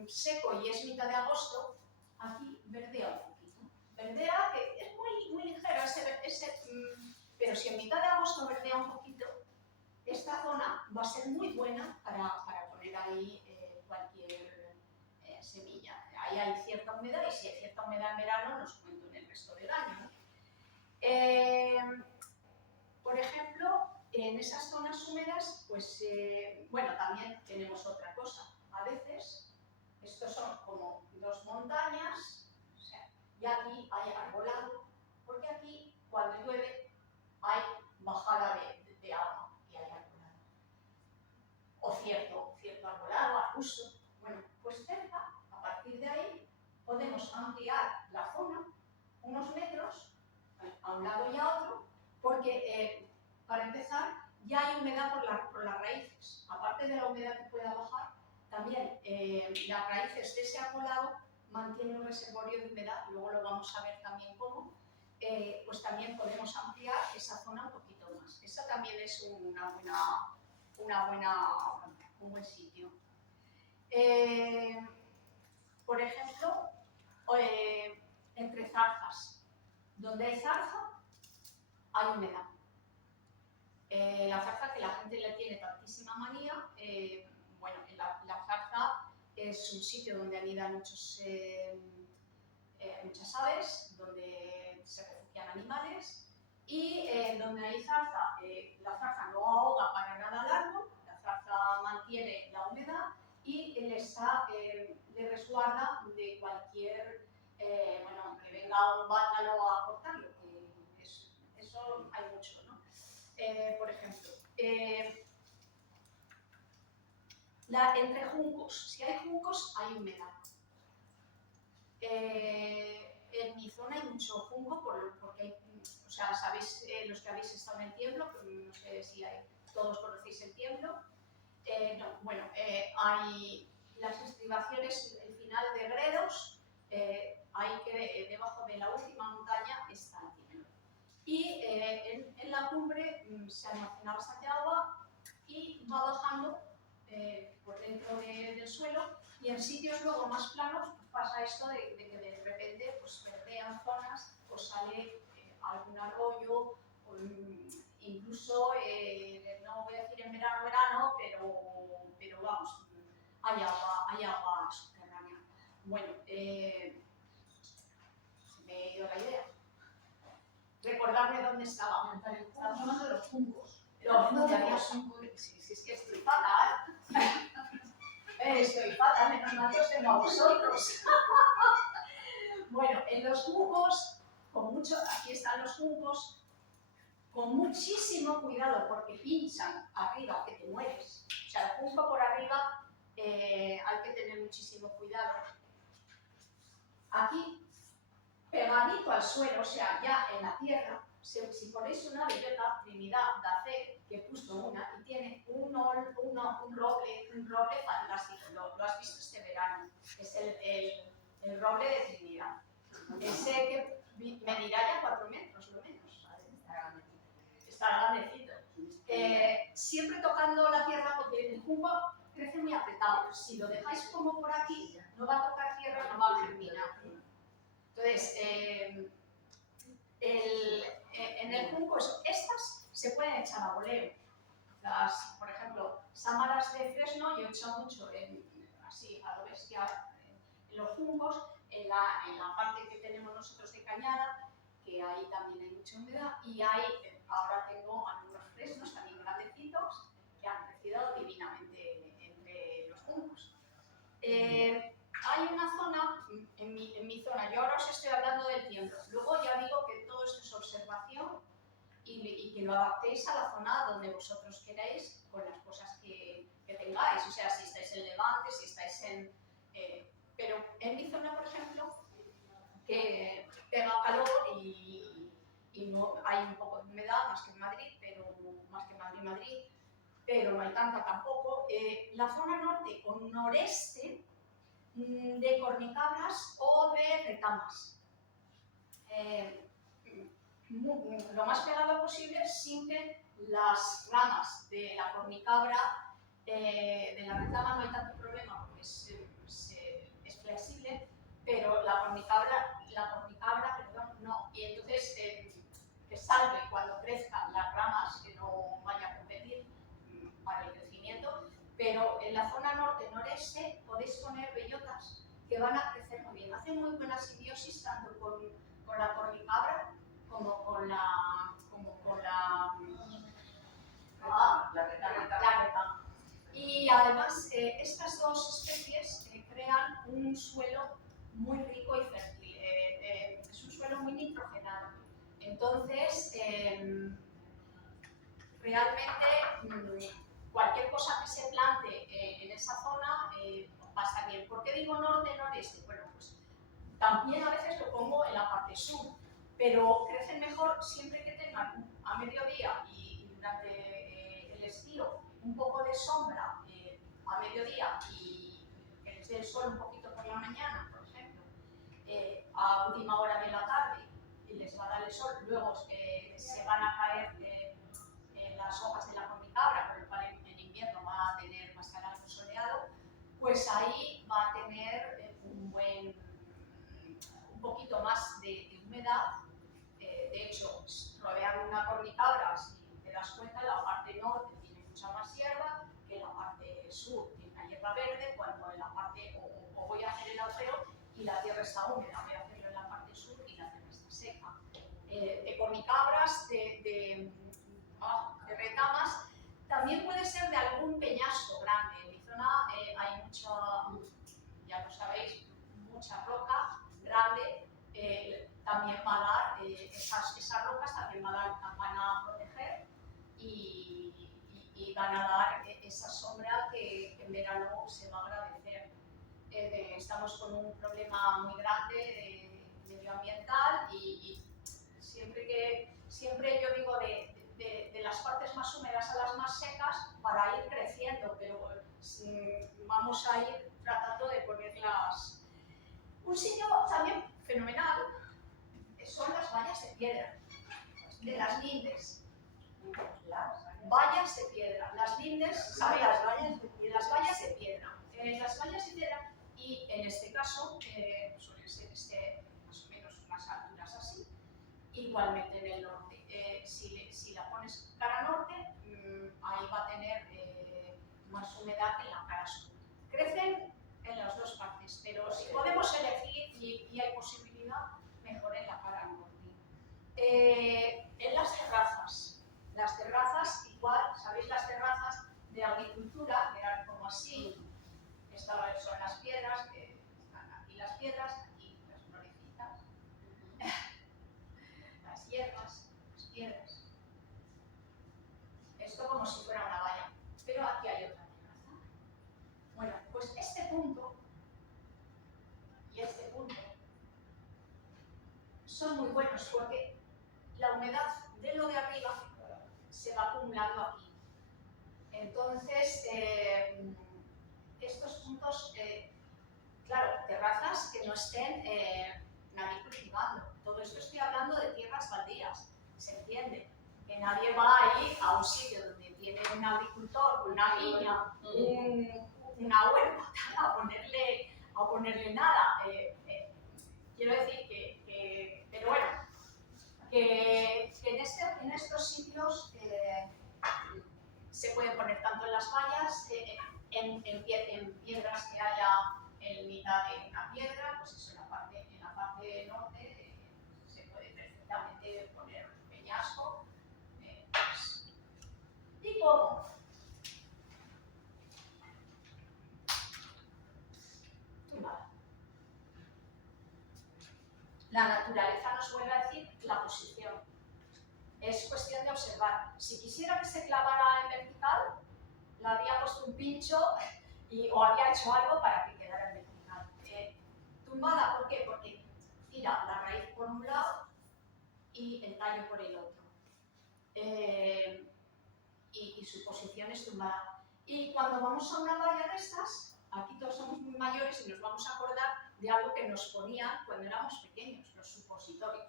seco y es mitad de agosto, aquí verdea un poquito. Verdea, que es muy ligero pero si en mitad de agosto verdea un poquito, esta zona va a ser muy buena para poner ahí cualquier semilla. Ahí hay cierta humedad y si hay cierta humedad en verano, nos cuento en el resto del año. Por ejemplo, en esas zonas húmedas, pues, bueno, también tenemos otra cosa. A veces, estos son como dos montañas, o sea, y aquí hay arbolado, porque aquí, cuando llueve, hay bajada de agua y hay arbolado. O cierto arbolado, arbusto. Bueno, pues cerca, a partir de ahí, podemos ampliar la zona unos metros, a un lado y a otro, porque para empezar ya hay humedad por las raíces. Aparte de la humedad que pueda bajar, también las raíces de ese arbolado mantienen un reservorio de humedad, luego lo vamos a ver también cómo, pues también podemos ampliar esa zona un poquito más. Esa también es un buen sitio. Por ejemplo, entre zarzas. Donde hay zarza, hay humedad. La zarza, que la gente le tiene tantísima manía, bueno, la zarza es un sitio donde anidan muchas aves, donde se refugian animales, y donde hay zarza, la zarza no ahoga para nada al árbol, la zarza mantiene la humedad y le resguarda de cualquier, bueno, que venga un vándalo a cortarlo, eso hay mucho, ¿no? Por ejemplo, entre juncos, si hay juncos hay humedad. En mi zona hay mucho junco porque hay, o sea, sabéis, los que habéis estado en el Tiemblo, no sé si todos conocéis el Tiemblo. No, bueno, hay las estribaciones, el final de Gredos, hay que debajo de la última montaña está el Tiemblo. Y en la cumbre se almacena bastante agua y va bajando por dentro del suelo, y en sitios luego más planos pues pasa esto de que de repente pues verdean zonas o sale algún arroyo, o, incluso, no voy a decir en verano, pero vamos, hay agua subterránea. Bueno, se me ha ido la idea. Recordarme dónde estaba. Estamos hablando de los juncos. Los juncos. Sí, es que estoy fatal. Estoy fatal, menos mal que os tengo a vosotros. Bueno, en los juncos, aquí están los juncos, con muchísimo cuidado, porque pinchan arriba, que te mueres. O sea, el junco por arriba hay que tener muchísimo cuidado. Aquí, pegadito al suelo, o sea, ya en la tierra, si ponéis una bellota, Trinidad Dacé, que puso una, y tiene un roble fantástico, lo has visto este verano, es el roble de Trinidad. Ese que medirá ya 4 metros, lo menos. Está grandecito. Siempre tocando la tierra, porque el junco crece muy apretado. Si lo dejáis como por aquí, no va a tocar tierra, no va a germinar. Entonces, Pues estas se pueden echar a voleo. Por ejemplo, sámaras de fresno yo he hecho mucho así a lo bestia en los juncos, en la parte que tenemos nosotros de cañada, que ahí también hay mucha humedad, y ahora tengo algunos fresnos también grandecitos que han crecido divinamente entre los juncos. Hay una zona, en mi zona, yo ahora os estoy hablando del tiempo, luego ya digo que todo esto es observación y que lo adaptéis a la zona donde vosotros queráis con las cosas que tengáis, o sea, si estáis en Levante, si estáis pero en mi zona, por ejemplo, que pega calor y no, hay un poco de humedad, más que en Madrid, pero no hay tanta tampoco. La zona norte o noreste de cornicabras o de retamas. Lo más pegado posible sin que las ramas de la cornicabra, de la retama no hay tanto problema porque es flexible, pero la cornicabra no. Y entonces que salve cuando crezcan las ramas, que no vaya a competir para el crecimiento, pero en la zona norte-noreste podéis poner bellotas que van a crecer muy bien. Hacen muy buena simbiosis tanto con la cornicabra como con la retama. Y además estas dos especies crean un suelo muy rico y fértil. Es un suelo muy nitrogenado. Entonces, realmente cualquier cosa que se plante en esa zona va a estar bien. ¿Por qué digo norte-noreste? Bueno, pues también a veces lo pongo en la parte sur, pero crecen mejor siempre que tengan a mediodía y durante el estío un poco de sombra a mediodía y que les dé el sol un poquito por la mañana, por ejemplo, a última hora de la tarde y les va a dar el sol, luego se van a caer las hojas de la cornicabra, por lo cual en invierno va a estar algo soleado, pues ahí va a tener un poquito más de humedad. De hecho, rodeando una cornicabra, si te das cuenta, la parte norte tiene mucha más hierba que la parte sur tiene una hierba verde, cuando en la parte, o voy a hacer el agujero y la tierra está húmeda, voy a hacerlo en la parte sur y la tierra está seca. De cornicabras, de retamas, también puede ser de algún peñasco grande. En mi zona hay mucha, ya lo sabéis, mucha roca grande, también va a dar, esas rocas también van a proteger y van a dar esa sombra que en verano se va a agradecer. Estamos con un problema muy grande medioambiental y siempre yo digo de las partes más húmedas a las más secas para ir creciendo, pero vamos a ir tratando de ponerlas. Un sitio también fenomenal son las vallas de piedra, de las lindes. Vallas de piedra, las lindes, ¿sabes? Las vallas de piedra. Las vallas de piedra, y en este caso suelen ser más o menos unas alturas así, igualmente en el norte. Si la pones cara norte, ahí va a tener más humedad que en la cara sur. Crecen en las dos partes, pero si podemos elegir y hay posibilidad, mejor en la cara norte. En las terrazas igual, ¿sabéis las terrazas de agricultura? Que eran como así, son las piedras, que están aquí las piedras, aquí las florecitas, las hierbas, las piedras. Esto como si fuera una valla, pero aquí hay otra terraza. Bueno, pues este punto y este punto son muy buenos porque la humedad de lo de arriba se va acumulando aquí. Entonces, estos puntos, claro, terrazas que no estén nadie cultivando. Todo esto estoy hablando de tierras baldías, se entiende. Que nadie va a ir a un sitio donde tiene un agricultor, una viña, una huerta, a ponerle nada. Quiero decir pero bueno, que en estos cómo tumbada. La naturaleza nos vuelve a decir la posición. Es cuestión de observar. Si quisiera que se clavara en vertical, le habría puesto un pincho o había hecho algo para que quedara en vertical. Tumbada, ¿por qué? Porque tira la raíz por un lado y el tallo por el otro. Y su posición es tumbada. Y cuando vamos a una valla de estas, aquí todos somos muy mayores y nos vamos a acordar de algo que nos ponían cuando éramos pequeños, los supositorios.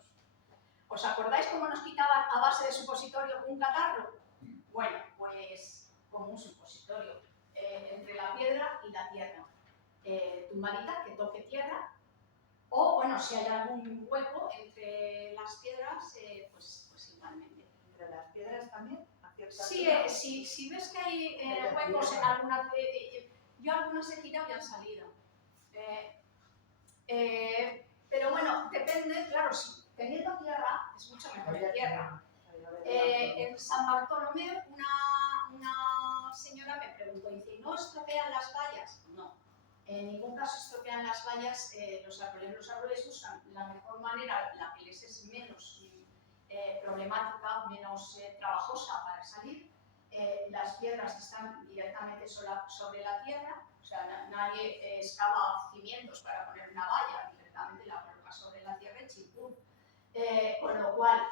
¿Os acordáis cómo nos quitaban a base de supositorio un catarro? Bueno, pues como un supositorio, entre la piedra y la tierra. Tumbadita, que toque tierra, o bueno, si hay algún hueco entre las piedras, pues igualmente. ¿Entre las piedras también? Sí, si ves que hay huecos en algunas, yo algunas he tirado y han salido. Pero bueno, depende, claro, si teniendo tierra, es mucho mejor que tierra. En San Bartolomé una señora me preguntó, dice, ¿no estropean las vallas? No, en ningún caso estropean las vallas los árboles. Los árboles usan la mejor manera, la que les es menos problemática, menos trabajosa para salir. Las piedras están directamente sobre la tierra, o sea, nadie excava cimientos para poner una valla, directamente la coloca sobre la tierra y chimpún. Con lo cual,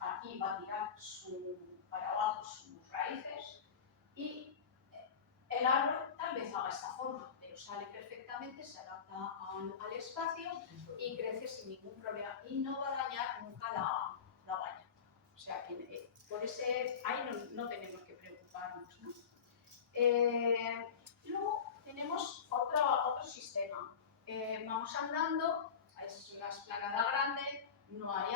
aquí va a tirar para abajo sus raíces y el árbol tal vez haga esta forma, pero sale perfectamente, se adapta al espacio y crece sin ningún problema y no va a dañar nunca la valla. O sea que por ahí no tenemos que preocuparnos, ¿no? Luego tenemos otro sistema. Vamos andando, es una explanada grande, no hay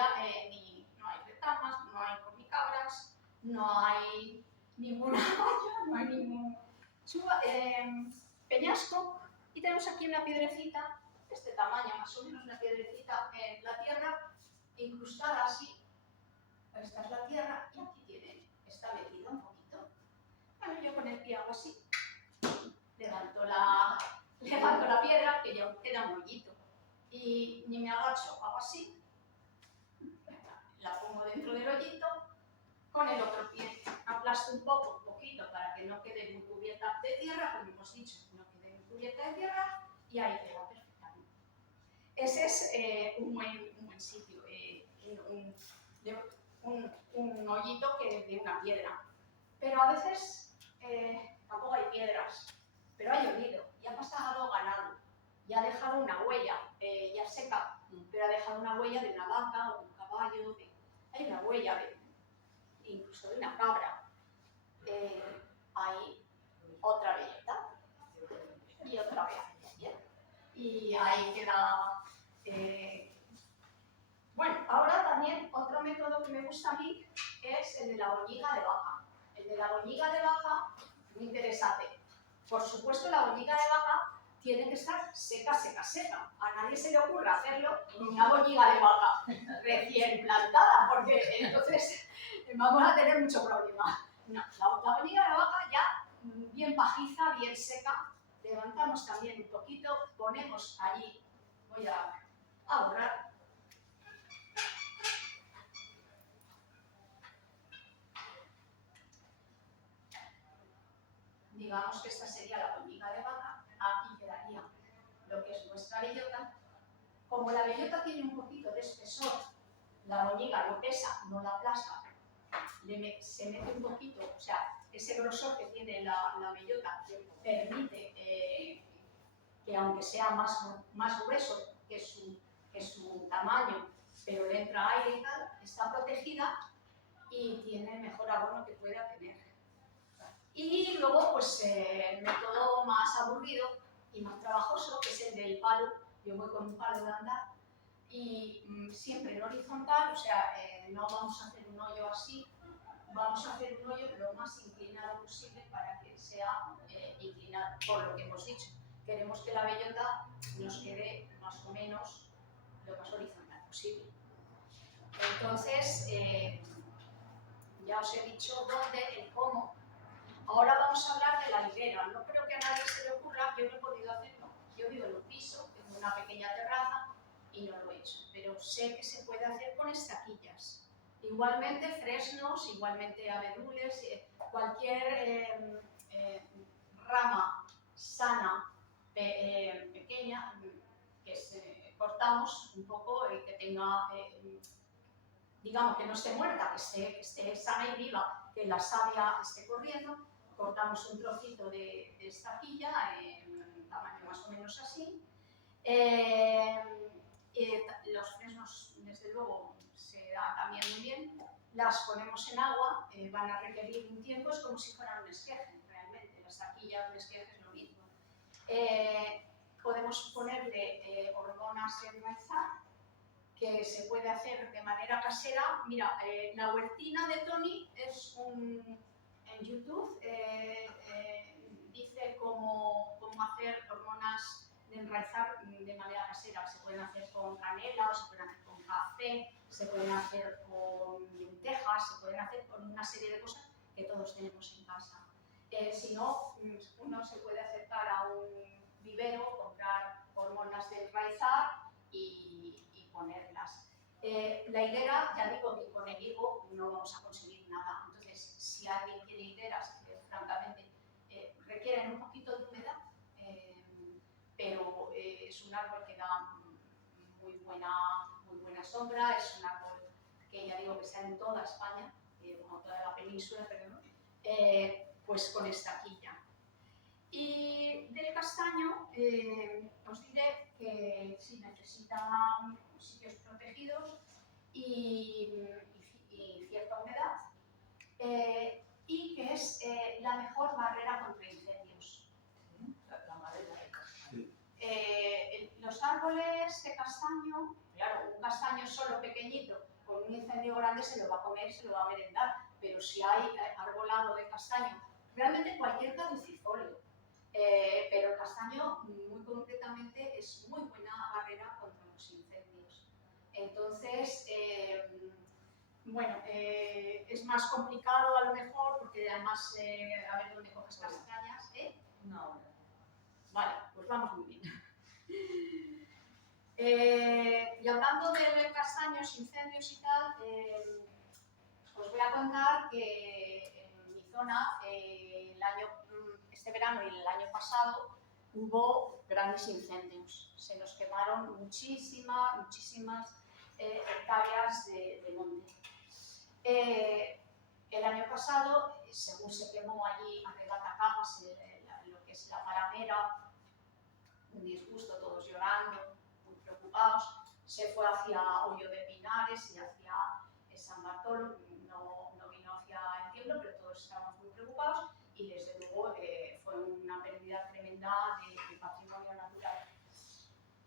retamas, no hay cornicabras, no hay ninguna valla, no hay ningún peñasco y tenemos aquí una piedrecita de este tamaño, más o menos una piedrecita en la tierra, incrustada así. Esta es la tierra y aquí está metida un poquito. Bueno, yo con el pie hago así, levanto la piedra, que ya queda un hoyito, y ni me agacho, hago así, la pongo dentro del hoyito, con el otro pie aplasto un poquito para que no quede muy cubierta de tierra, como hemos dicho, no quede muy cubierta de tierra, y ahí queda perfectamente. Ese es un buen sitio, un hoyito de una piedra. Pero a veces tampoco hay piedras, pero ha llovido y ha pasado ganado y ha dejado una huella, ya seca, pero ha dejado una huella de una vaca o de un caballo, hay una huella incluso de una cabra. Hay otra bellota y otra bellota. Y ahí queda. Bueno, ahora también otro método que me gusta a mí es el de la boñiga de vaca. El de la boñiga de vaca, muy interesante. Por supuesto, la boñiga de vaca tiene que estar seca. A nadie se le ocurre hacerlo en una boñiga de vaca recién plantada, porque entonces vamos a tener mucho problema. No, la boñiga de vaca ya bien pajiza, bien seca. Levantamos también un poquito, ponemos allí, voy a borrar. Digamos que esta sería la boñiga de vaca, aquí quedaría lo que es nuestra bellota. Como la bellota tiene un poquito de espesor, la boñiga no pesa, no la aplasta, se mete un poquito, o sea, ese grosor que tiene la bellota permite que aunque sea más grueso que su tamaño, pero le entra aire y tal, está protegida y tiene mejor abono que pueda tener. Y luego, pues, el método más aburrido y más trabajoso, que es el del palo. Yo voy con un palo de andar y siempre en horizontal, o sea, no vamos a hacer un hoyo así, vamos a hacer un hoyo lo más inclinado posible para que sea inclinado, por lo que hemos dicho. Queremos que la bellota nos quede más o menos lo más horizontal posible. Entonces, ya os he dicho dónde, el cómo. ahora vamos a hablar de la higuera. No creo que a nadie se le ocurra, yo no he podido hacerlo. Yo vivo en un piso, tengo una pequeña terraza y no lo he hecho, pero sé que se puede hacer con estaquillas. Igualmente fresnos, igualmente abedules, cualquier rama sana, pequeña, que cortamos un poco y que tenga, digamos, que no esté muerta, que esté sana y viva, que la savia esté corriendo. Cortamos un trocito de estaquilla, en tamaño más o menos así. Los fresnos, desde luego, se dan también muy bien. Las ponemos en agua, van a requerir un tiempo, es como si fueran un esqueje, realmente. La estaquilla, un esqueje es lo mismo. Podemos ponerle hormonas en raizar, que se puede hacer de manera casera. Mira, la huertina de Tony es en YouTube, dice cómo hacer hormonas de enraizar de manera casera. Se pueden hacer con canela, o se pueden hacer con café, se pueden hacer con lentejas, se pueden hacer con una serie de cosas que todos tenemos en casa. Si no, uno se puede acercar a un vivero, comprar hormonas de enraizar y ponerlas. La higuera, ya digo que con el higo no vamos a conseguir nada. Entonces, si alguien quiere higueras, que francamente requieren un poquito de humedad, pero es un árbol que da muy buena sombra, es un árbol que ya digo que está en toda España, como toda la península, pues con estaquilla. Y del castaño os diré que sí necesita sitios protegidos y cierta humedad, y que es la mejor barrera contra incendios. La madera de castaño. Los árboles de castaño, claro, un castaño solo pequeñito con un incendio grande se lo va a comer, se lo va a merendar, pero si hay arbolado de castaño, realmente cualquier caducifolio, pero el castaño muy concretamente es muy buena barrera contra los incendios. Entonces, bueno, es más complicado a lo mejor porque además a ver dónde coges castañas, No. Vale, pues vamos muy bien. Y hablando de castaños, incendios y tal, os voy a contar que en mi zona este verano y el año pasado hubo grandes incendios. Se nos quemaron muchísimas hectáreas de monte. El año pasado, según se quemó allí arriba Tacapas, lo que es la Paramera, un disgusto, todos llorando, muy preocupados, se fue hacia Hoyo de Pinares y hacia San Bartolo, no vino hacia el Tiemblo, pero todos estábamos muy preocupados y desde luego fue una pérdida tremenda de patrimonio natural.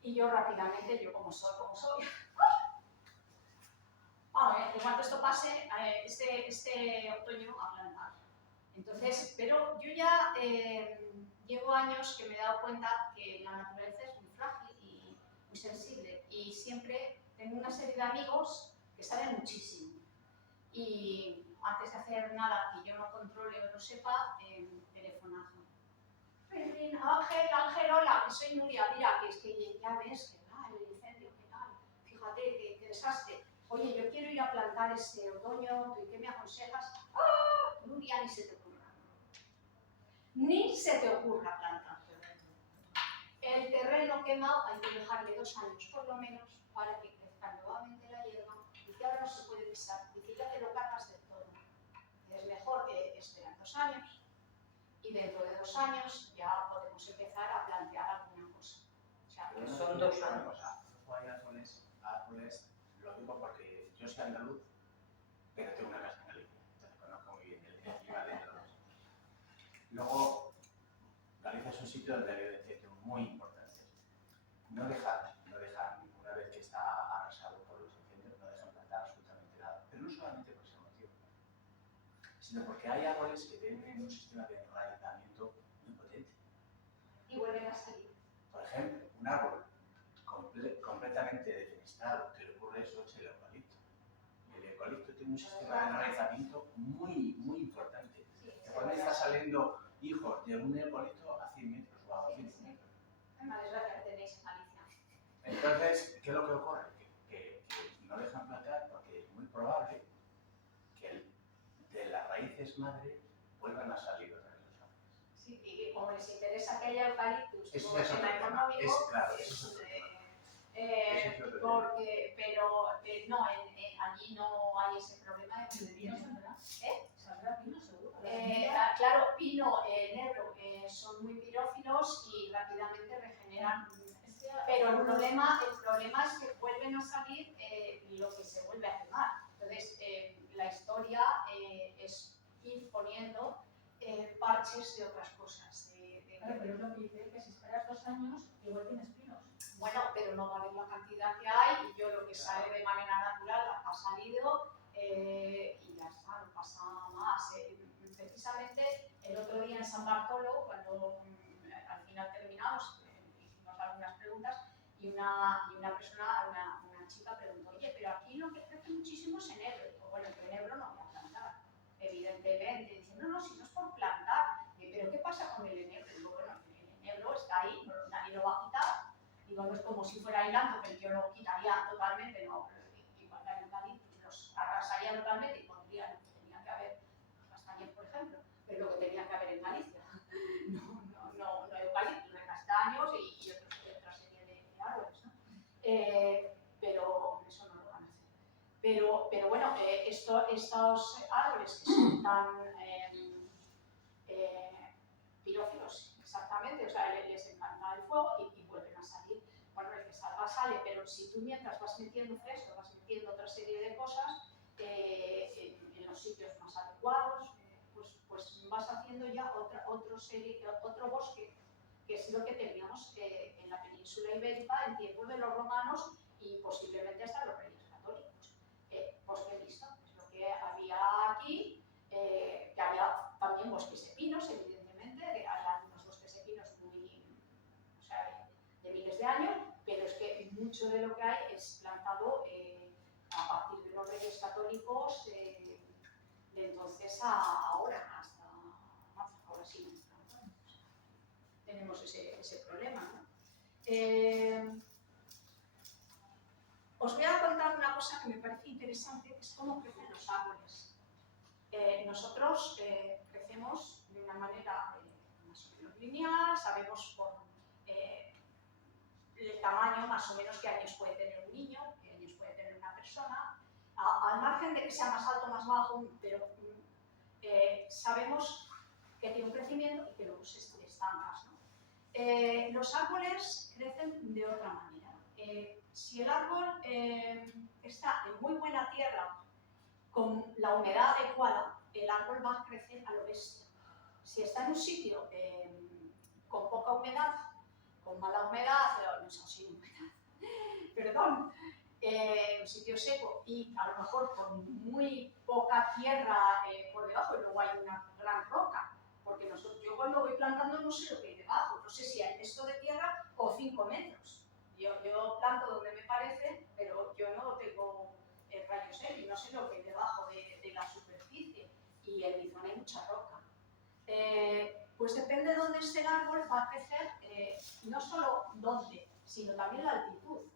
Y yo rápidamente, yo como soy, en cuanto esto pase, este otoño a plantar. Entonces, pero yo ya llevo años que me he dado cuenta que la naturaleza es muy frágil y muy sensible y siempre tengo una serie de amigos que saben muchísimo y antes de hacer nada que yo no controle o no sepa, telefonazo. Ángel, hola, que soy Nuria, mira, que es que ya ves, que tal, el incendio, que tal, fíjate, que desastre. Oye, yo quiero ir a plantar este otoño, ¿qué me aconsejas? ¡Ah! Nuria, ni se te ocurra. Ni se te ocurra plantar. El terreno quemado hay que dejarle 2 años por lo menos para que crezca nuevamente la hierba y que ahora no se puede pisar. Y que ya te lo cargas del todo. Es mejor que esperar 2 años y dentro de 2 años ya podemos empezar a plantear alguna cosa. O sea, Son 2 años. Luego hay árboles, lo digo porque yo soy andaluz, pero tengo una casa en Galicia, entonces conozco muy bien el clima de todos. Luego, Galicia es un sitio donde hay un incendio muy importante. No dejar, una vez que está arrasado por los incendios, no dejan plantar absolutamente nada. Pero no solamente por ese motivo, sino porque hay árboles que tienen un sistema de enraizamiento muy potente. Y vuelven a salir. Por ejemplo, un árbol completamente defenestrado, que le ocurre eso es el eucalipto. El eucalipto tiene un sistema de enraizamiento muy importante. Te pueden estar saliendo hijos de un eucalipto a 100 metros o a 200 metros. Es una desgracia que tenéis en Galicia. Entonces, ¿qué es lo que ocurre? Que no dejan plantar porque es muy probable que de las raíces madre vuelvan a salir otra vez los árboles. Sí, y como les interesa que haya eucaliptus Ese como es otro tema tema. económico, Claro, pues, ese es otro tema. Ese es otro tema. porque, pero no, allí no hay ese problema de ¿De pino saldrá? ¿Eh? Saldrá pino seguro. Claro, pino negro son muy pirófilos y rápidamente regeneran. Pero el problema es que vuelven a salir lo que se vuelve a quemar. Entonces, la historia es ir poniendo parches de otras cosas. Claro, pero es lo que dice, que si esperas 2 años, igual tienes pinos. Bueno, pero no va a haber la cantidad que hay y yo lo que sale de manera natural ha salido y ya está, no pasa más. Precisamente el otro día en San Bartolo, cuando al final terminamos, hicimos algunas preguntas y una persona, una chica preguntó, oye, pero aquí lo que crece muchísimo es enebro. Y digo, bueno, el enebro no voy a plantar, evidentemente. Dice, no, si no es por plantar. Y, pero ¿qué pasa con el enebro? Y digo, bueno, el enebro está ahí, nadie lo va a quitar. Digo, no es como si fuera aislando, que yo lo quitaría totalmente, no, igual que el eucaliptus, los arrasaría totalmente y pondría lo que tenía que haber, las castañas, por ejemplo, pero lo que tenía que haber en Galicia. No eucaliptus, de castaños y otra serie de árboles, ¿no? Pero eso no lo van a hacer. Pero bueno, estos árboles que son tan pirófilos, exactamente, o sea, les encanta el fuego y vuelven a salir. Bueno, el que salga sale, pero si tú mientras vas metiendo fresco, vas metiendo otra serie de cosas en los sitios más adecuados, pues vas haciendo ya otro bosque, que es lo que teníamos en la península ibérica en tiempos de los romanos y posiblemente hasta los reyes católicos. Bosque mixto, es lo que había aquí, que había también bosques de pinos, evidentemente, hay algunos bosques de pinos o sea, de miles de años, pero es que mucho de lo que hay es plantado a partir de los reyes católicos de entonces a ahora, ahora sí, tenemos ese problema, ¿no? Os voy a contar una cosa que me parece interesante, que es cómo crecen los árboles. Nosotros crecemos de una manera más o menos lineal, sabemos por el tamaño más o menos qué años puede tener un niño, qué años puede tener una persona, al margen de que sea más alto o más bajo, pero sabemos que tiene un crecimiento y que luego se estancas, ¿no? Los árboles crecen de otra manera. Si el árbol está en muy buena tierra, con la humedad adecuada, el árbol va a crecer a lo bestia. Si está en un sitio con poca humedad, con mala humedad, no sé, sin humedad, perdón, un sitio seco y a lo mejor con muy poca tierra por debajo y luego hay una gran roca, porque yo cuando voy plantando no sé lo que hay debajo, no sé si hay esto de tierra o 5 metros. Yo planto donde me parece, pero yo no tengo rayos X, no sé lo que hay debajo de la superficie y en mi zona hay mucha roca. Pues depende de dónde esté el árbol, va a crecer no solo dónde, sino también la altitud.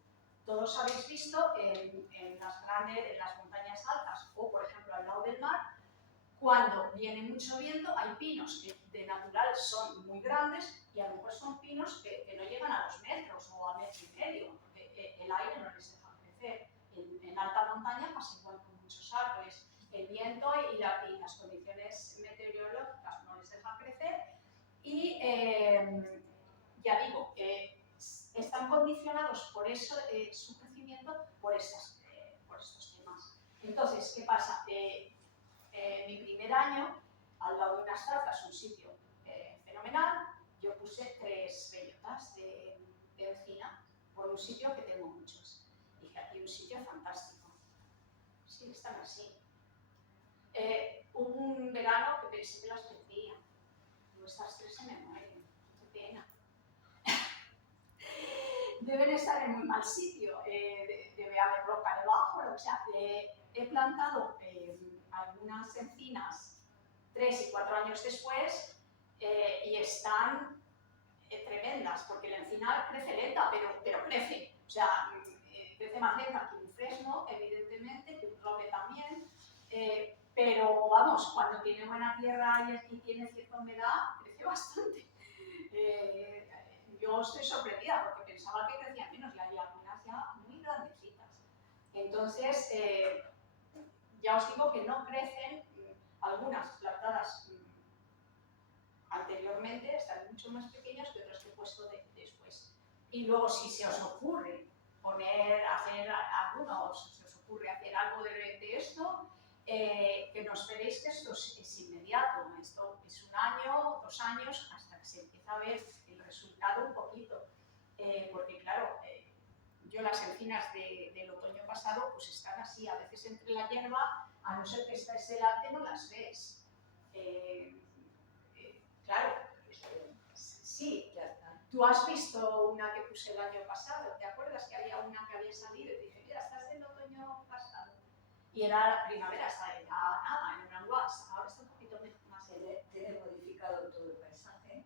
Todos habéis visto en las montañas altas o, por ejemplo, al lado del mar, cuando viene mucho viento, hay pinos que de natural son muy grandes y a lo mejor son pinos que no llegan a 2 metros o a 1,5 metros, porque el aire no les deja crecer. En alta montaña pasa igual con muchos árboles. El viento y las condiciones meteorológicas no les dejan crecer y, ya digo, están condicionados por eso, su crecimiento por estos temas. Entonces, ¿qué pasa? Mi primer año, al lado de unas zarzas, un sitio fenomenal, yo puse 3 bellotas de encina por un sitio que tengo muchos. Dije, aquí un sitio fantástico. Sí, están así. Hubo un verano que pensé que las perdía. Digo, estas 3 se me mueren. Qué pena. Deben estar en muy mal sitio. Debe haber roca debajo, o sea, he plantado algunas encinas 3 y 4 años después y están tremendas, porque el encinar crece lenta, pero crece. O sea, crece más lenta que un fresno, evidentemente, que un roble también, pero vamos, cuando tiene buena tierra y tiene cierta humedad, crece bastante. Yo estoy sorprendida porque pensaba que crecían menos y hay algunas ya muy grandecitas. Entonces, ya os digo que no crecen, algunas plantadas anteriormente están mucho más pequeñas que otras que he puesto después. Y luego, si se os ocurre hacer algunos, se os ocurre hacer algo de esto, que no esperéis que esto es inmediato, esto es 1 año, 2 años, hasta que se empieza a ver el resultado un poquito. Porque claro, yo las encinas del otoño pasado pues están así, a veces entre la hierba, a no ser que estés delante no las ves. Claro, sí, Ya está. tú has visto una que puse el año pasado, ¿te acuerdas que había una que había salido y te dije, mira, estás del otoño pasado? Y era la primavera, era nada, en una guas, ahora está un poquito más. Tiene modificado todo el paisaje.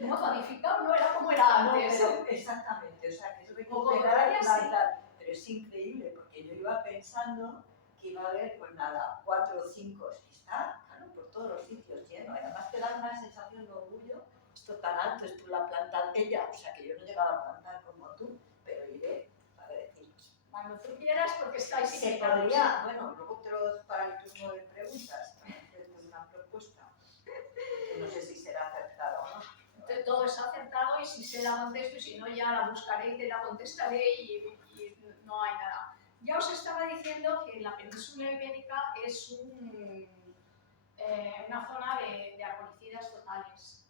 No, modificado no era como era antes. Pero exactamente, o sea, que es Como recuperar todavía y sí. plantar. Pero es increíble, porque yo iba pensando que iba a haber, pues nada, 4 o 5, y está, claro, por todos los sitios lleno. Además te da una sensación de orgullo, esto tan alto, es tú la plantas ella, o sea, que yo no llegaba a plantar como tú, pero iré a decir. Cuando tú quieras, porque estáis Se invitados. podría, bueno, luego para el turno de preguntas, hacerte una propuesta, que no sé si será acertada o no. Todo es acertado y si sé la contesto y si no ya la buscaré y te la contestaré y no hay nada. Ya os estaba diciendo que la península ibérica es una zona de arboricidas totales.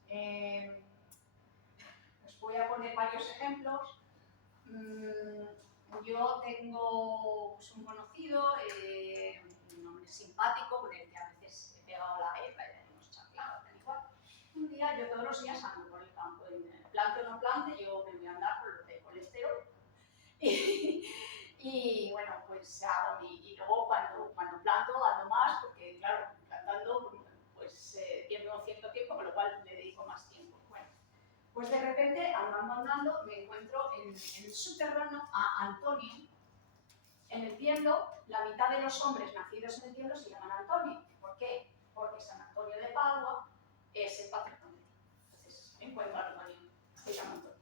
Os voy a poner varios ejemplos. Yo tengo pues, un conocido, un hombre simpático con el que a veces he pegado la epa y hemos charlado, tal y cual. Un día, yo todos los días ando por el campo, plante o no plante, yo me voy a andar por el colesterol. Y bueno, pues hago y luego cuando planto ando más, porque claro, plantando pues pierdo cierto tiempo, con lo cual le dedico más tiempo. Bueno, pues de repente, andando, me encuentro en el subterráneo a Antonio, en el Tiendo. La mitad de los hombres nacidos en el Tiendo se llaman Antonio. ¿Por qué? Porque San Antonio de Padua es el patrón. Entonces, me encuentro a Antonio, se llama Antonio.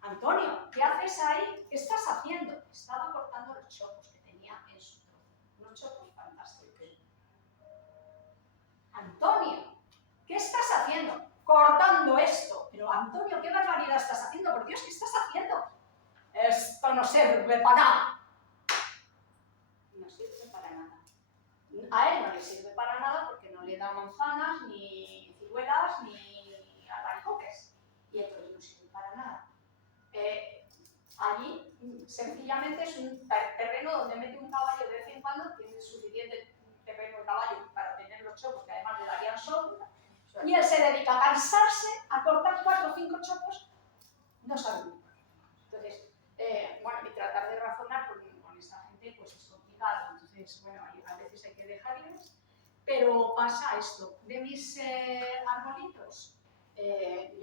Antonio, ¿qué haces ahí? ¿Qué estás haciendo? Estaba cortando los chopos que tenía en su trozo. Unos chopos fantásticos. Antonio, ¿qué estás haciendo? Cortando esto. Pero Antonio, ¿qué barbaridad estás haciendo? Por Dios, ¿qué estás haciendo? Esto no sirve para nada. No sirve para nada. A él no le sirve para nada porque no le da manzanas, ni ciruelas, ni albaricoques. Y entonces no sirve para nada. Allí sencillamente es un terreno donde mete un caballo de vez en cuando, tiene suficiente terreno el caballo para tener los chopos que además le darían sol, y él se dedica a cansarse, a cortar 4 o 5 chopos, no sabe nunca. Entonces, bueno, y tratar de razonar con esta gente pues es complicado, entonces, bueno, a veces hay que dejarles, pero pasa esto. De mis arbolitos, yo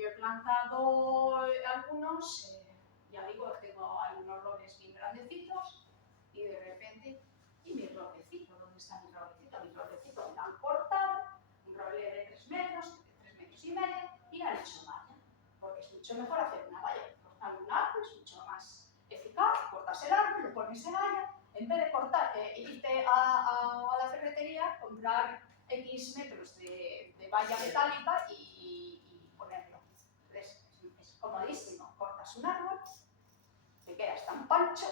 he plantado algunos, ya digo, tengo algunos robles bien grandecitos y de repente, ¿y mi roblecito? ¿Dónde está mi roblecito? Mi roblecito me lo han cortado, un roble de 3 metros, de 3 metros y medio, y le han hecho valla, porque es mucho mejor hacer una valla que cortar un árbol, es mucho más eficaz, cortas el árbol, lo pones de valla, en vez de cortar, irte a la ferretería, comprar X metros de valla metálica y ponerlo. Entonces, es comodísimo, cortas un árbol, te quedas tan pancho,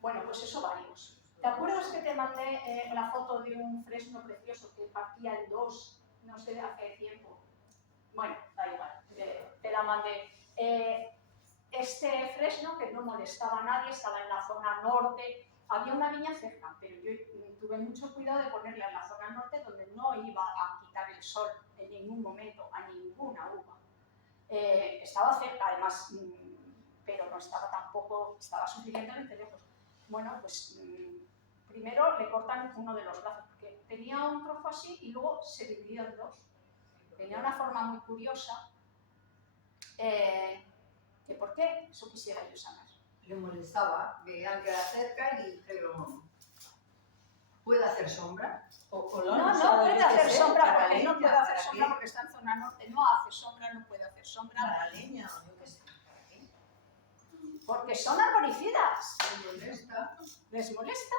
bueno, pues eso varios. ¿Te acuerdas que te mandé la foto de un fresno precioso que partía en 2, no sé, hace tiempo? Bueno, da igual, te la mandé. Este fresno, que no molestaba a nadie, estaba en la zona norte, había una viña cerca, pero yo tuve mucho cuidado de ponerla en la zona norte donde no iba a quitar el sol en ningún momento a ninguna uva. Estaba cerca, además, pero no estaba tampoco, estaba suficientemente lejos. Bueno, pues primero le cortan uno de los brazos, porque tenía un trozo así y luego se dividió en dos. Tenía una forma muy curiosa. ¿Que por qué? Eso quisiera yo saber. Le molestaba, veían que era cerca y dijeron, ¿puede hacer sombra? O No, no sabe puede qué hacer es, sombra para porque no leña, puede hacer ¿para sombra qué? porque está en zona norte. No hace sombra, no puede hacer sombra. Para leña, o yo qué sé, ¿para qué? Porque son arboricidas. Me molesta. ¿Les molesta?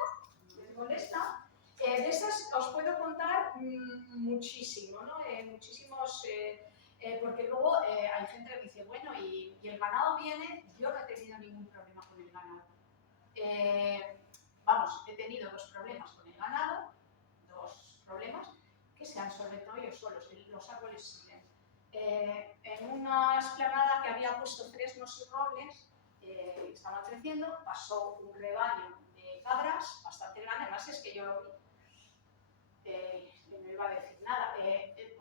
¿Les molesta? De esas os puedo contar muchísimo, ¿no? Muchísimos, porque luego hay gente que dice, bueno, y el ganado viene, yo no he tenido ningún problema con el ganado. Vamos, he tenido dos problemas con el ganado, dos problemas que se han solventado ellos solos, los árboles siguen. En una explanada que había puesto fresnos y robles, estaban creciendo, pasó un rebaño de cabras bastante grande, además es que yo lo vi. No iba a decir nada.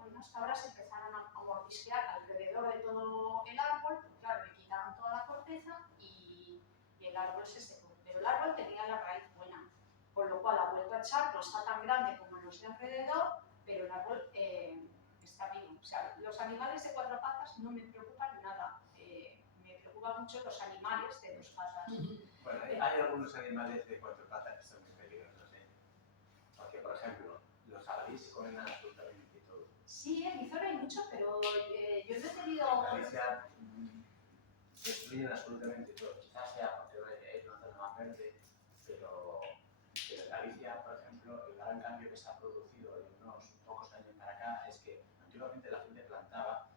Unas cabras empezaron a mordisquear alrededor de todo el árbol, pues claro, le quitaron toda la corteza y el árbol se secó. Pero el árbol tenía la raíz buena, con lo cual ha vuelto a echar, no está tan grande como los de alrededor, pero el árbol está vivo. O sea, los animales de cuatro patas no me preocupan nada. Me preocupan mucho los animales de dos patas. Bueno, hay algunos animales de cuatro patas que son muy peligrosos, ¿eh? Porque, por ejemplo, los jabalíes comen absolutamente todo. Sí, en mi zona hay mucho, pero yo no he En tenido... Galicia destruyen absolutamente todo. Quizás sea porque es una zona más verde, pero en Galicia, por ejemplo, el gran cambio que se ha producido en unos pocos años para acá es que antiguamente la gente plantaba,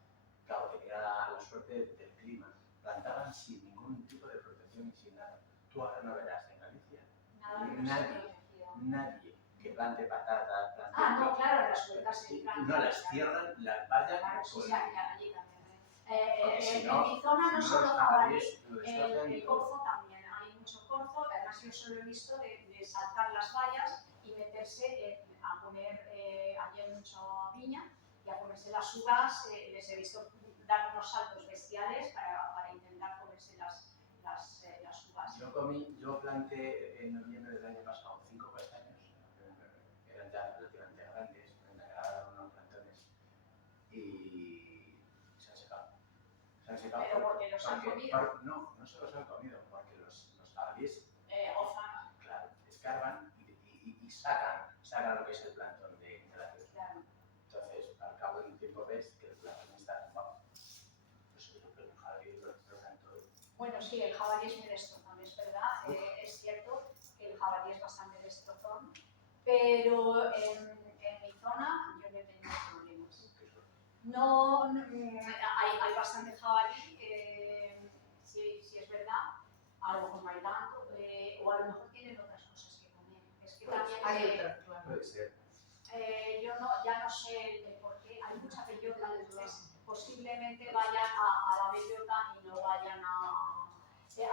claro, tenía la suerte del clima, plantaban sin ningún tipo de protección y sin nada. Tú ahora no verás en Galicia nadie que plante patatas, plante... Ah, no, claro, las huertas se Sí, plantan. no, las cierran, las vallan Claro, sí, con... sí, allí también. Porque si En no, mi zona no si solo los jabalí, jabalíes lo destrozan el todo. corzo también, hay mucho corzo, además yo solo he visto de saltar las vallas y meterse a comer, allí hay mucha viña, y a comerse las uvas, les he visto dar unos saltos bestiales para intentar comerse las uvas. Yo planté en noviembre del año pasado 5 castaños, eran ya relativamente grandes, me agarraron unos plantones y se han secado. Se han secado Pero porque los han comido. No se los han comido, porque los jabalíes Ozan. claro, escarban y sacan lo que es el plantón de la tierra. Claro. Entonces, al cabo de un tiempo ves que el plantón está tumbado. Pues es lo que los jabalíes lo destrozan todo. Bueno, sí, el jabalí es muy destrozón, es verdad. Es cierto que el jabalí es bastante destrozón, pero en mi zona yo no he tenido problemas. No, hay bastante jabalí, sí es verdad, a lo mejor no hay tanto, o a lo mejor tienen otras cosas que comer. Es que también Hay otras, claro. Puede ser. yo ya no sé el por qué, hay mucha bellota, entonces posiblemente vayan a la bellota y no vayan a...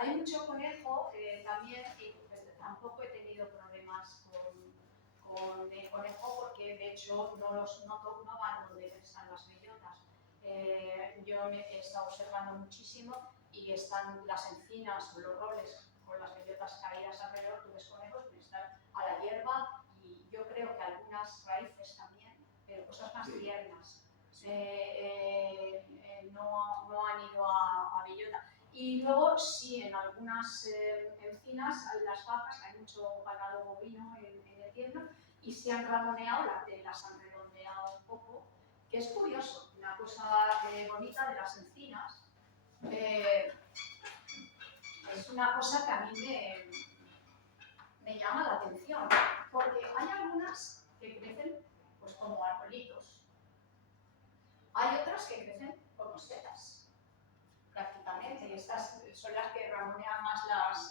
hay mucho conejo también, y tampoco he tenido problemas con el conejo porque de hecho no van donde están las bellotas. Yo he estado observando muchísimo y están las encinas o los robles con las bellotas caídas alrededor, tú ves conejos que están a la hierba y yo creo que algunas raíces también, pero cosas más tiernas. No han ido a bellota. Y luego sí, en algunas encinas, las vacas, hay mucho ganado bovino en el tierno y se han ramoneado, las han redondeado un poco, que es curioso, una cosa bonita de las encinas. Es una cosa que a mí me llama la atención, porque hay algunas que crecen pues como arbolitos, hay otras que crecen como setas, prácticamente, y estas son las que ramonean más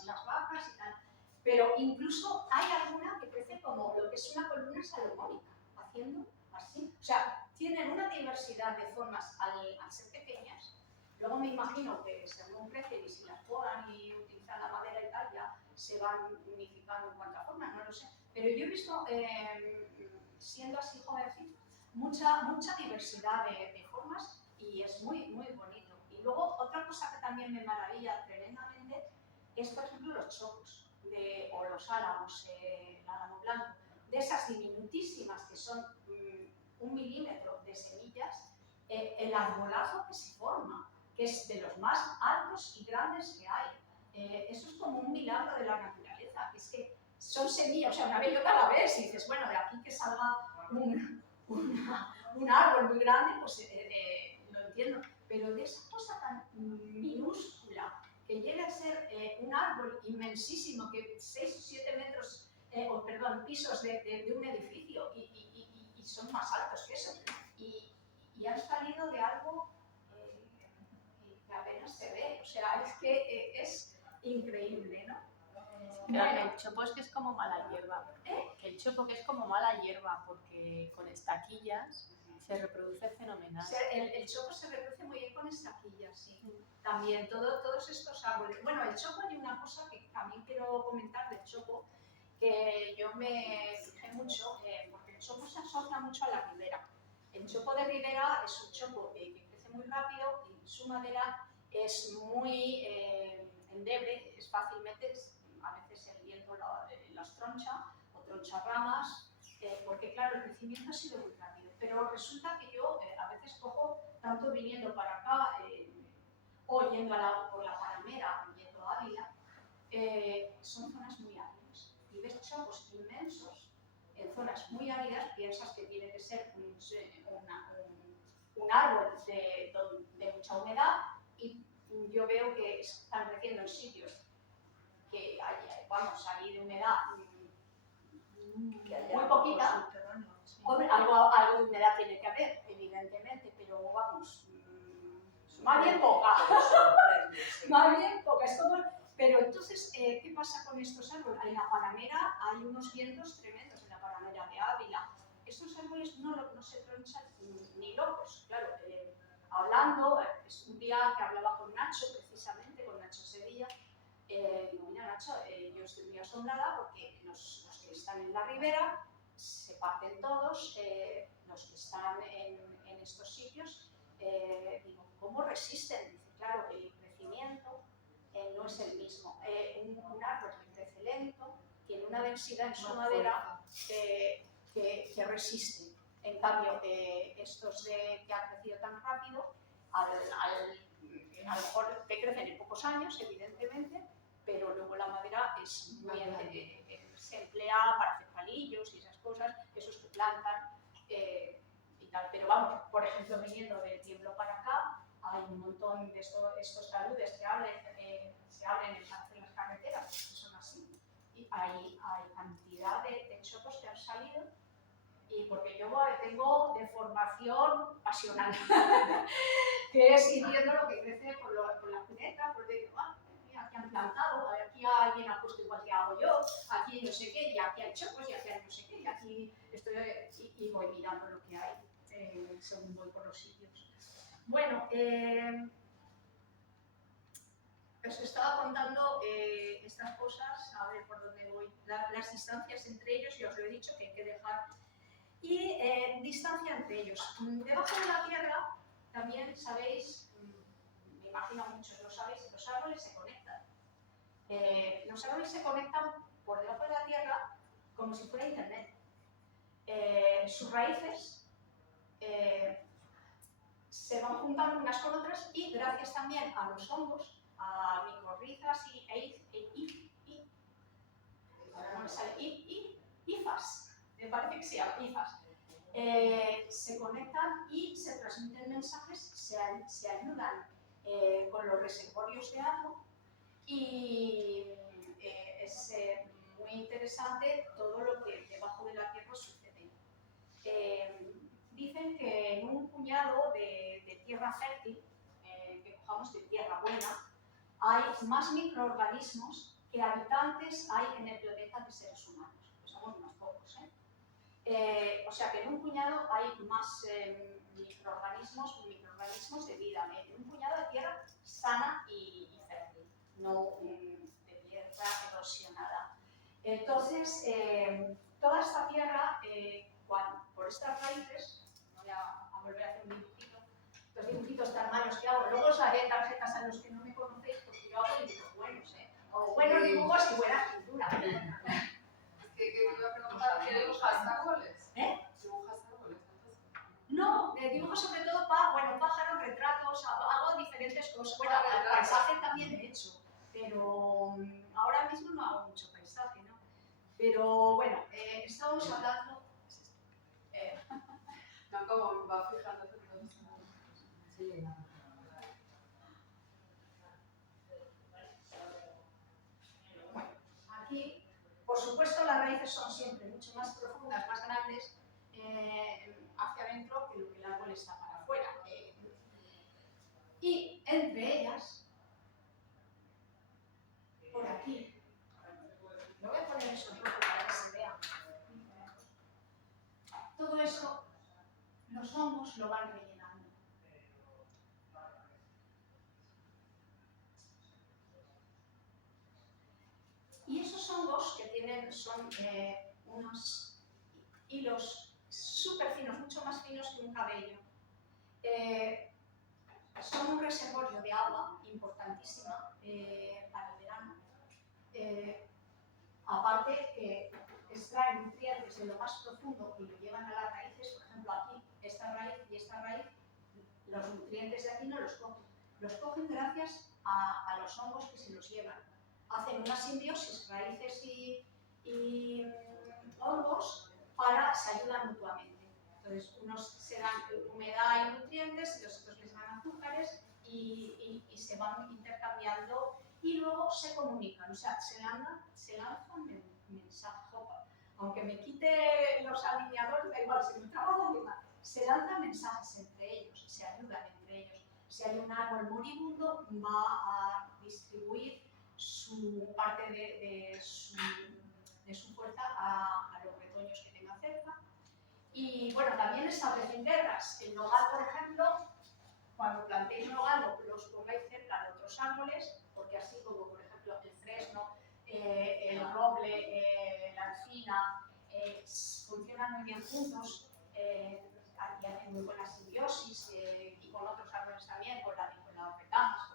las vacas y tal, pero incluso hay alguna que crece como lo que es una columna salomónica, haciendo así, o sea, tienen una diversidad de formas al ser pequeñas. Luego me imagino que según crecen y si las podan y utilizan la madera y tal, ya se van unificando en cuanto a formas, no lo sé. Pero yo he visto, siendo así jovencito, mucha diversidad de formas y es muy, muy bonito. Y luego otra cosa que también me maravilla tremendamente es, por ejemplo, los chocos o los álamos, el álamo blanco. de esas diminutísimas que son 1 milímetro de semillas, el arbolazo que se forma, que es de los más altos y grandes que hay. Eso es como un milagro de la naturaleza, es que son semillas, o sea, una bellota a la vez, y dices, bueno, de aquí que salga un árbol muy grande, pues lo entiendo, pero de esa cosa tan minúscula, que llega a ser un árbol inmensísimo, que 6 o 7 metros, pisos de un edificio, y son más altos que eso, y han salido de algo que apenas se ve, o sea, es que es increíble, ¿no? Claro, el chopo es que es como mala hierba. Que el chopo que es como mala hierba, porque con estaquillas se reproduce fenomenal. El chopo se reproduce muy bien con estaquillas, sí. También todos estos árboles. Bueno, el chopo hay una cosa que también quiero comentar del chopo, que yo me fijé mucho, porque el chopo se asocia mucho a la ribera. El chopo de ribera es un chopo que crece muy rápido y su madera es muy endeble, es fácilmente, a veces el viento las troncha o troncha ramas, porque claro, el crecimiento ha sido muy rápido. Pero resulta que yo a veces cojo, tanto viniendo para acá o yendo por la Paramera, yendo a Ávila, son zonas muy áridas. Y ves chopos inmensos en zonas muy áridas, piensas que tiene que ser un árbol de mucha humedad, y yo veo que están creciendo en sitios que vamos, ahí de humedad muy poquita. Hombre, algo de humedad tiene que haber, evidentemente, pero vamos, más bien poca. Más bien poca. Pero entonces, ¿qué pasa con estos árboles? En la Paramera hay unos vientos tremendos, en la Paramera de Ávila. Estos árboles no se tronchan ni locos. Claro, hablando, es un día que hablaba con Nacho, precisamente, con Nacho Sevilla. Mira, Nacho, yo estoy muy asombrada porque los que están en la ribera se parten todos, los que están en estos sitios, digo, ¿cómo resisten? Dice, claro, el crecimiento no es el mismo. Un árbol que crece lento tiene una densidad en su madera que resiste. En cambio, estos que han crecido tan rápido, a lo mejor que crecen en pocos años, evidentemente, pero luego la madera es muy se emplea para hacer palillos y esas cosas, esos que plantan y tal. Pero vamos, por ejemplo, viniendo del tiemblo para acá, hay un montón de estos taludes que se abren en las carreteras, que son así. Y hay cantidad de chopos que han salido, y porque yo tengo de formación pasional, que es ir viendo lo que crece por la cuneta, por digo, aquí han plantado, aquí alguien ha puesto igual que hago yo, aquí no sé qué, y aquí hay chopos, y aquí hay no sé qué, y aquí estoy, y voy mirando lo que hay según voy por los sitios. Bueno, os estaba contando estas cosas, a ver por dónde voy, las distancias entre ellos, y os lo he dicho que hay que dejar, y distancia entre ellos. Debajo de la tierra, también sabéis, me imagino muchos lo sabéis, los árboles se conectan. Los árboles se conectan por debajo de la tierra como si fuera internet. Sus raíces se van juntando unas con otras, y gracias también a los hongos, a micorrizas ahora no me sale, hifas, me parece que se llama hifas, se conectan y se transmiten mensajes, se ayudan con los reservorios de agua, y es muy interesante todo lo que debajo de la tierra sucede. Dicen que en un puñado de tierra fértil, que cojamos de tierra buena, hay más microorganismos que habitantes hay en el planeta de seres humanos. Pues somos unos pocos, o sea que en un puñado hay más microorganismos de vida, en un puñado de tierra sana y fértil, no de tierra erosionada. Entonces, toda esta tierra, por estas raíces, voy a volver a hacer un dibujito, los dibujitos tan malos que hago, luego os haré tarjetas a los que no me conocéis, porque yo hago dibujos buenos, o buenos dibujos y buena pintura. Que me iba a preguntar qué dibuja árboles? ¿Dibujas árboles? No, dibujo sobre todo pájaros, retratos, hago diferentes cosas. Bueno, el Retratos. paisaje también he hecho, pero ahora mismo no hago mucho paisaje, ¿no? Pero bueno, estamos hablando... No, como va fijándose todo eso. Sí, no. Bueno, aquí, por supuesto, las raíces son siempre mucho más profundas, más grandes hacia adentro que lo que el árbol está para afuera. Y entre ellas, por aquí, lo voy a poner eso en rojo para que se vea. Todo eso, los hongos lo van rellenando. Y esos hongos que tienen son unos hilos súper finos, mucho más finos que un cabello. Son un reservorio de agua importantísima para el verano. Aparte que extraen nutrientes de lo más profundo y lo llevan a las raíces. Por ejemplo, aquí, esta raíz y esta raíz, los nutrientes de aquí no los cogen. Los cogen gracias a los hongos que se los llevan. Hacen una simbiosis, raíces y hongos, se ayudan mutuamente. Entonces, unos se dan humedad y nutrientes, los otros les dan azúcares y se van intercambiando y luego se comunican. O sea, se lanzan mensajes. Aunque me quite los alineadores, da igual, se me traba la lengua. Se lanzan mensajes entre ellos, se ayudan entre ellos. Si hay un árbol moribundo, va a distribuir su parte de su fuerza a los retoños que tenga cerca. Y bueno, también establecen guerras. El nogal, por ejemplo, cuando plantéis nogal, los pongáis cerca de otros árboles, porque así como, por ejemplo, el fresno, el roble, la encina, funcionan muy bien juntos y hacen muy buena simbiosis, y con otros árboles también, con las retamas,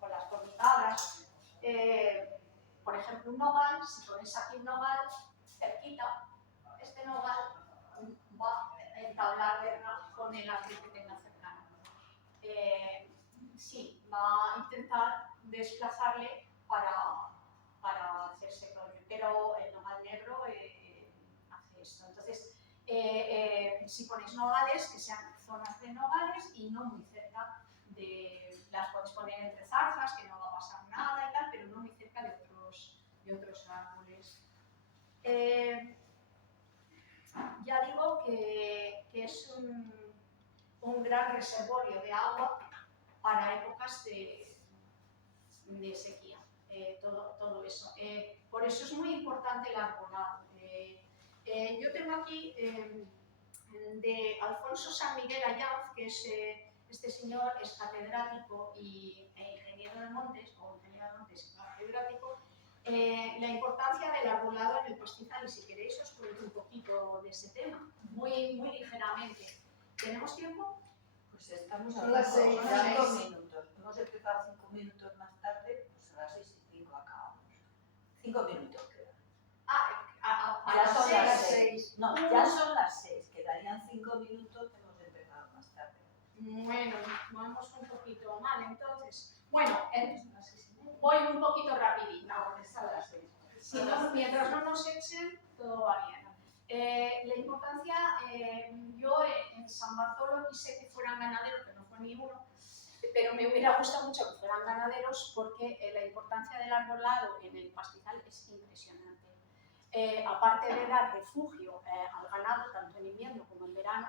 con las cornicabras. Por ejemplo, un nogal, si ponéis aquí un nogal cerquita, este nogal va a entablar guerra con el árbol que tenga cercano. Sí, va a intentar desplazarle para hacerse con él, pero el nogal negro hace esto. Entonces, si ponéis nogales, que sean zonas de nogales y no muy cerca las podéis poner entre zarzas, que no va a pasar nada y tal, pero no muy cerca de otros árboles. Ya digo que es un gran reservorio de agua para épocas de sequía, todo eso. Por eso es muy importante el arbolado. Yo tengo aquí de Alfonso San Miguel Ayaz, que es este señor, es catedrático e ingeniero de montes, catedrático, la importancia del arbolado en el pastizal, y si queréis os cuento un poquito de ese tema, muy ligeramente. ¿Tenemos tiempo? Pues estamos a Son las 6, son las 5 6. minutos. Hemos empezado 5 minutos más tarde, pues a las 6:05 acabamos. 5 minutos quedan. Ya son las 6. No, ya son las 6. Quedarían 5 minutos, hemos empezado más tarde. Bueno, vamos un poquito mal, entonces. Bueno, voy un poquito rapidito. No, es a las 6. Si no, mientras no nos echen, todo va bien. La importancia, yo en San Bartolo quise que fueran ganaderos, que no fue ninguno, pero me hubiera gustado mucho que fueran ganaderos porque la importancia del arbolado en el pastizal es impresionante. Aparte de dar refugio al ganado, tanto en invierno como en verano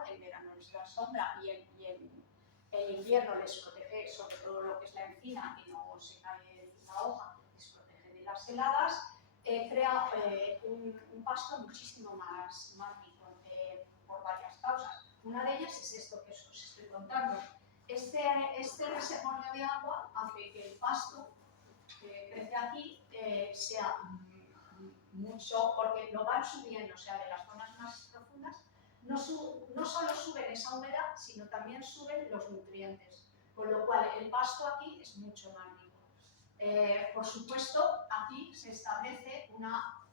les da sombra y en invierno les protege sobre todo lo que es la encina, que no se cae la hoja, les protege de las heladas. Crea un pasto muchísimo más rico por varias causas. Una de ellas es esto que os estoy contando. Este reservorio de agua hace que el pasto que crece aquí sea mucho, porque lo van subiendo, o sea, de las zonas más profundas, no solo suben esa humedad, sino también suben los nutrientes, con lo cual el pasto aquí es mucho más rico. Por supuesto, aquí se establece una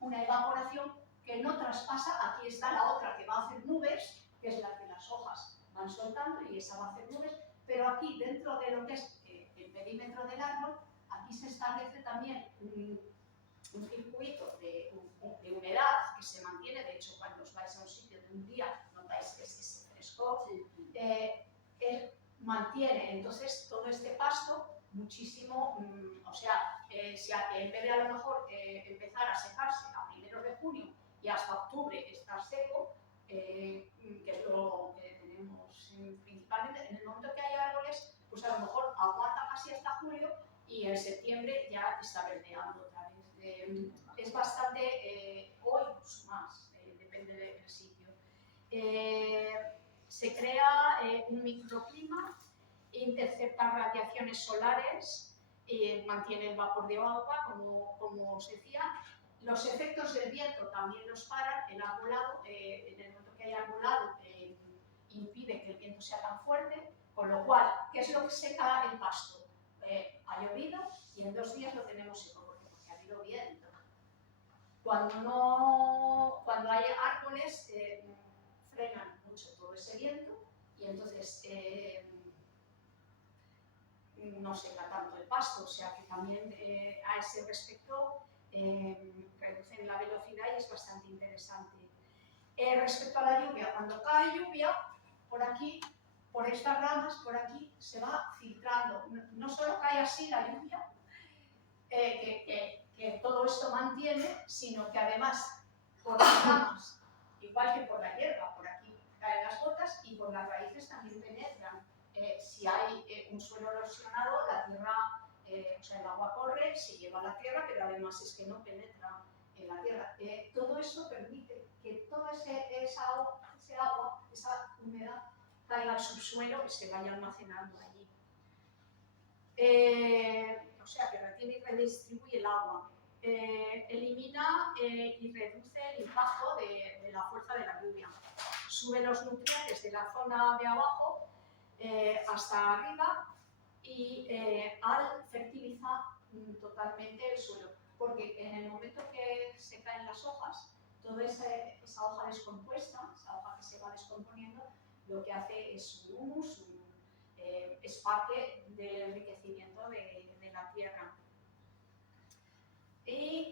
evaporación que no traspasa. Aquí está la otra que va a hacer nubes, que es la que las hojas van soltando y esa va a hacer nubes, pero aquí dentro de lo que es el perímetro del árbol, aquí se establece también un circuito de humedad que se mantiene. De hecho, cuando os vais a un sitio de un día notáis que es ese frescor, mantiene entonces todo este pasto muchísimo, o sea, si en vez de a lo mejor empezar a secarse a primeros de junio y hasta octubre estar seco, que es lo que tenemos principalmente, en el momento que hay árboles, pues a lo mejor aguanta casi hasta julio y en septiembre ya está verdeando otra vez. Es bastante, o incluso más, depende del sitio. Se crea un microclima, intercepta radiaciones solares, mantiene el vapor de agua, como os decía. Los efectos del viento también los paran. El arbolado, en el momento que hay arbolado, impide que el viento sea tan fuerte, con lo cual, ¿qué es lo que seca el pasto? Ha llovido y en 2 días lo tenemos seco, porque ha habido viento. Cuando hay árboles, frenan mucho todo ese viento y entonces no seca tanto el pasto, o sea que también a ese respecto reducen la velocidad y es bastante interesante. Respecto a la lluvia, cuando cae lluvia, por aquí, por estas ramas, por aquí, se va filtrando. No solo cae así la lluvia, que todo esto mantiene, sino que además por las ramas, igual que por la hierba, por aquí caen las gotas y por las raíces también penetran. Si hay un suelo erosionado, la tierra, o sea, el agua corre, se lleva a la tierra, pero además es que no penetra en la tierra. Todo eso permite que toda esa agua, esa humedad, caiga al subsuelo y se vaya almacenando allí. O sea, que retiene y redistribuye el agua. Elimina y reduce el impacto de la fuerza de la lluvia. Sube los nutrientes de la zona de abajo hasta arriba y fertiliza totalmente el suelo. Porque en el momento que se caen las hojas, toda esa hoja descompuesta, esa hoja que se va descomponiendo, lo que hace es un humus, es parte del enriquecimiento de la tierra. Y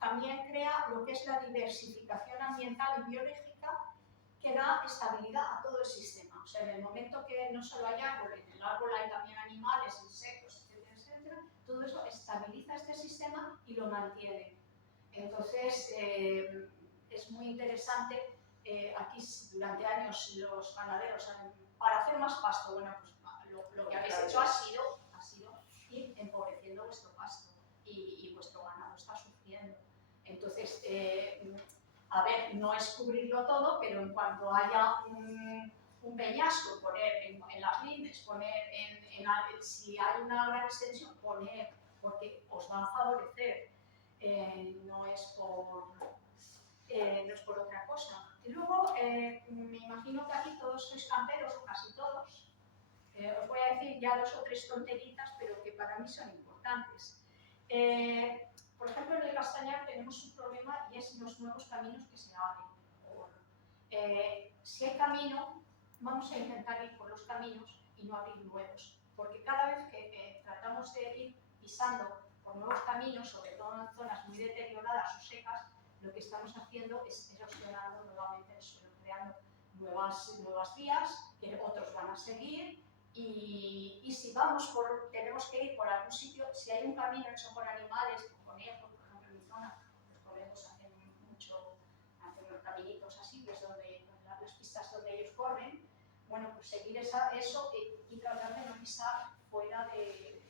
también crea lo que es la diversificación ambiental y biológica, que da estabilidad a todo el sistema. O sea, en el momento que no solo hay árbol, en el árbol hay también animales, insectos, etcétera, etcétera, todo eso estabiliza este sistema y lo mantiene. Entonces, es muy interesante. Aquí durante años los ganaderos, para hacer más pasto, bueno, pues lo que habéis hecho ha sido ir empobreciendo vuestro pasto y vuestro ganado está sufriendo. Entonces, a ver, no es cubrirlo todo, pero en cuanto haya un peñasco, poner en las lindes, poner si hay una gran extensión, poner, porque os va a favorecer, no es por otra cosa. Y luego, me imagino que aquí todos sois camperos, o casi todos. Os voy a decir ya 2 o 3 tonteritas, pero que para mí son importantes. Por ejemplo, en el Castañar tenemos un problema y es los nuevos caminos que se abren. Si hay camino, vamos a intentar ir por los caminos y no abrir nuevos, porque cada vez que tratamos de ir pisando por nuevos caminos, sobre todo en zonas muy deterioradas o secas, lo que estamos haciendo es erosionando nuevamente el suelo, creando nuevas vías que otros van a seguir. Y si tenemos que ir por algún sitio, si hay un camino hecho por animales, por conejos, por ejemplo en mi zona, los conejos hacen unos caminitos así, que es las pistas donde ellos corren, bueno, pues seguir eso y tratar de no pisar fuera de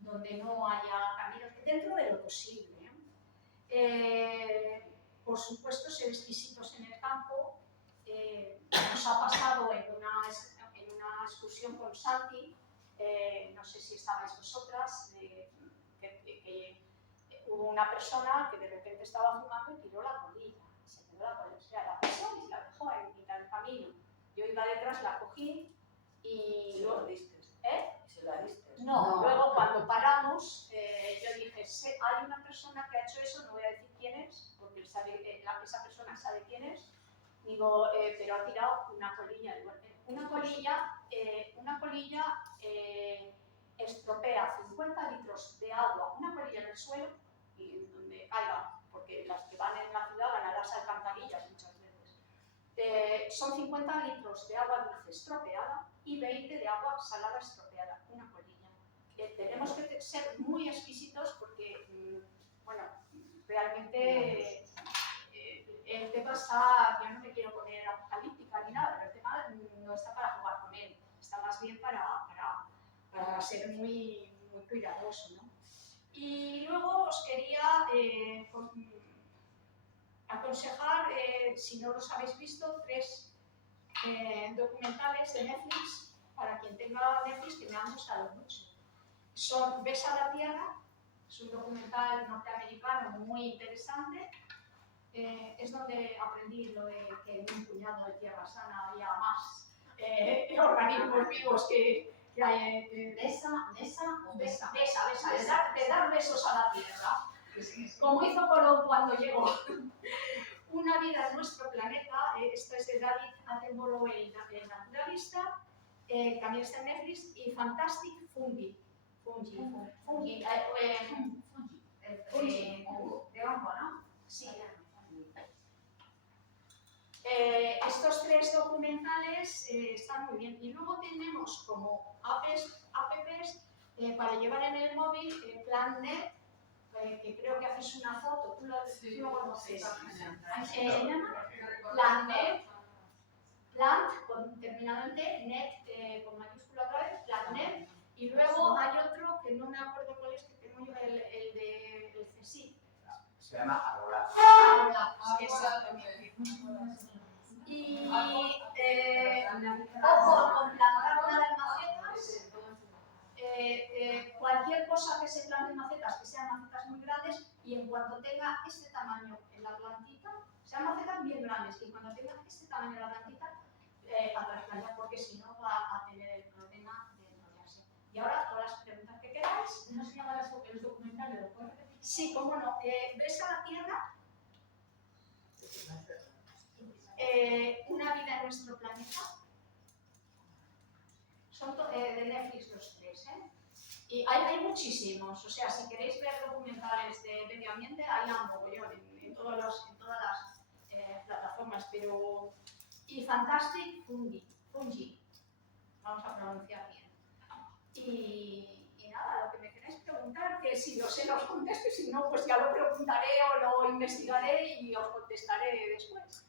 donde no haya caminos, dentro de lo posible. Por supuesto, ser exquisitos en el campo. Nos ha pasado en una excursión con Santi, no sé si estabais vosotras, que hubo una persona que de repente estaba fumando y tiró la colilla. Se tiró la colilla, o sea, la pisó y la dejó en mitad del camino. Yo iba detrás, la cogí y... ¿Se la diste? ¿Eh? ¿Se la diste? No, No. luego cuando paramos, yo dije, hay una persona que ha hecho eso, no voy a decir quién es, porque esa persona sabe quién es. Digo, pero ha tirado una colilla. Digo, una colilla estropea 50 litros de agua, una colilla en el suelo, y en donde caiga, porque las que van en la ciudad van a las alcantarillas muchas veces. Son 50 litros de agua dulce estropeada y 20 de agua salada estropeada, una colilla. Tenemos que ser muy exquisitos porque, bueno, realmente el tema está, yo no me quiero poner apocalíptica ni nada, pero el tema no está para jugar con él, está más bien para ser muy, muy cuidadoso, ¿no? Y luego os quería aconsejar, si no los habéis visto, 3 documentales de Netflix, para quien tenga Netflix, que me han gustado mucho. Son Ves a la Tierra, es un documental norteamericano muy interesante. Es donde aprendí lo de que en un puñado de tierra sana había más organismos vivos que hay. Besa, De dar besos a la tierra. Como hizo Colón cuando llegó. Una vida en nuestro planeta, esto es de David Attenborough, el naturalista, también está en Netflix, y Fantastic Fungi. de hongo, ¿no? Sí. Estos 3 documentales están muy bien. Y luego tenemos como apps para llevar en el móvil Plan Net, que creo que haces una foto, tú lo conoces. Se llama Plan Net, Plant, terminado en T, Net con mayúscula otra vez, Plan Net. Y luego hay otro que no me acuerdo cuál es, que tengo yo, el de CSIC. Se llama Arrolar. Exactamente. Y ojo con plantar nada en macetas. Cualquier cosa que se plante en macetas, que sean macetas muy grandes, y en cuanto tenga este tamaño en la plantita, sean macetas bien grandes, y cuando tenga este tamaño en la plantita, a trasplantar, porque si no va a tener el problema de enrollarse. Y ahora todas las preguntas que queráis. ¿No se llama el documental? ¿Lo puedes repetir? Sí, cómo no. Ves a la Tierra, una vida en nuestro planeta. Son de Netflix los 3, Y hay muchísimos, o sea, si queréis ver documentales de medio ambiente, hay un mogollón en todas las plataformas, pero... Y Fantastic Fungi, vamos a pronunciar bien. Y nada, lo que me queráis preguntar, que si lo sé los contesto, y si no, pues ya lo preguntaré o lo investigaré y os contestaré después.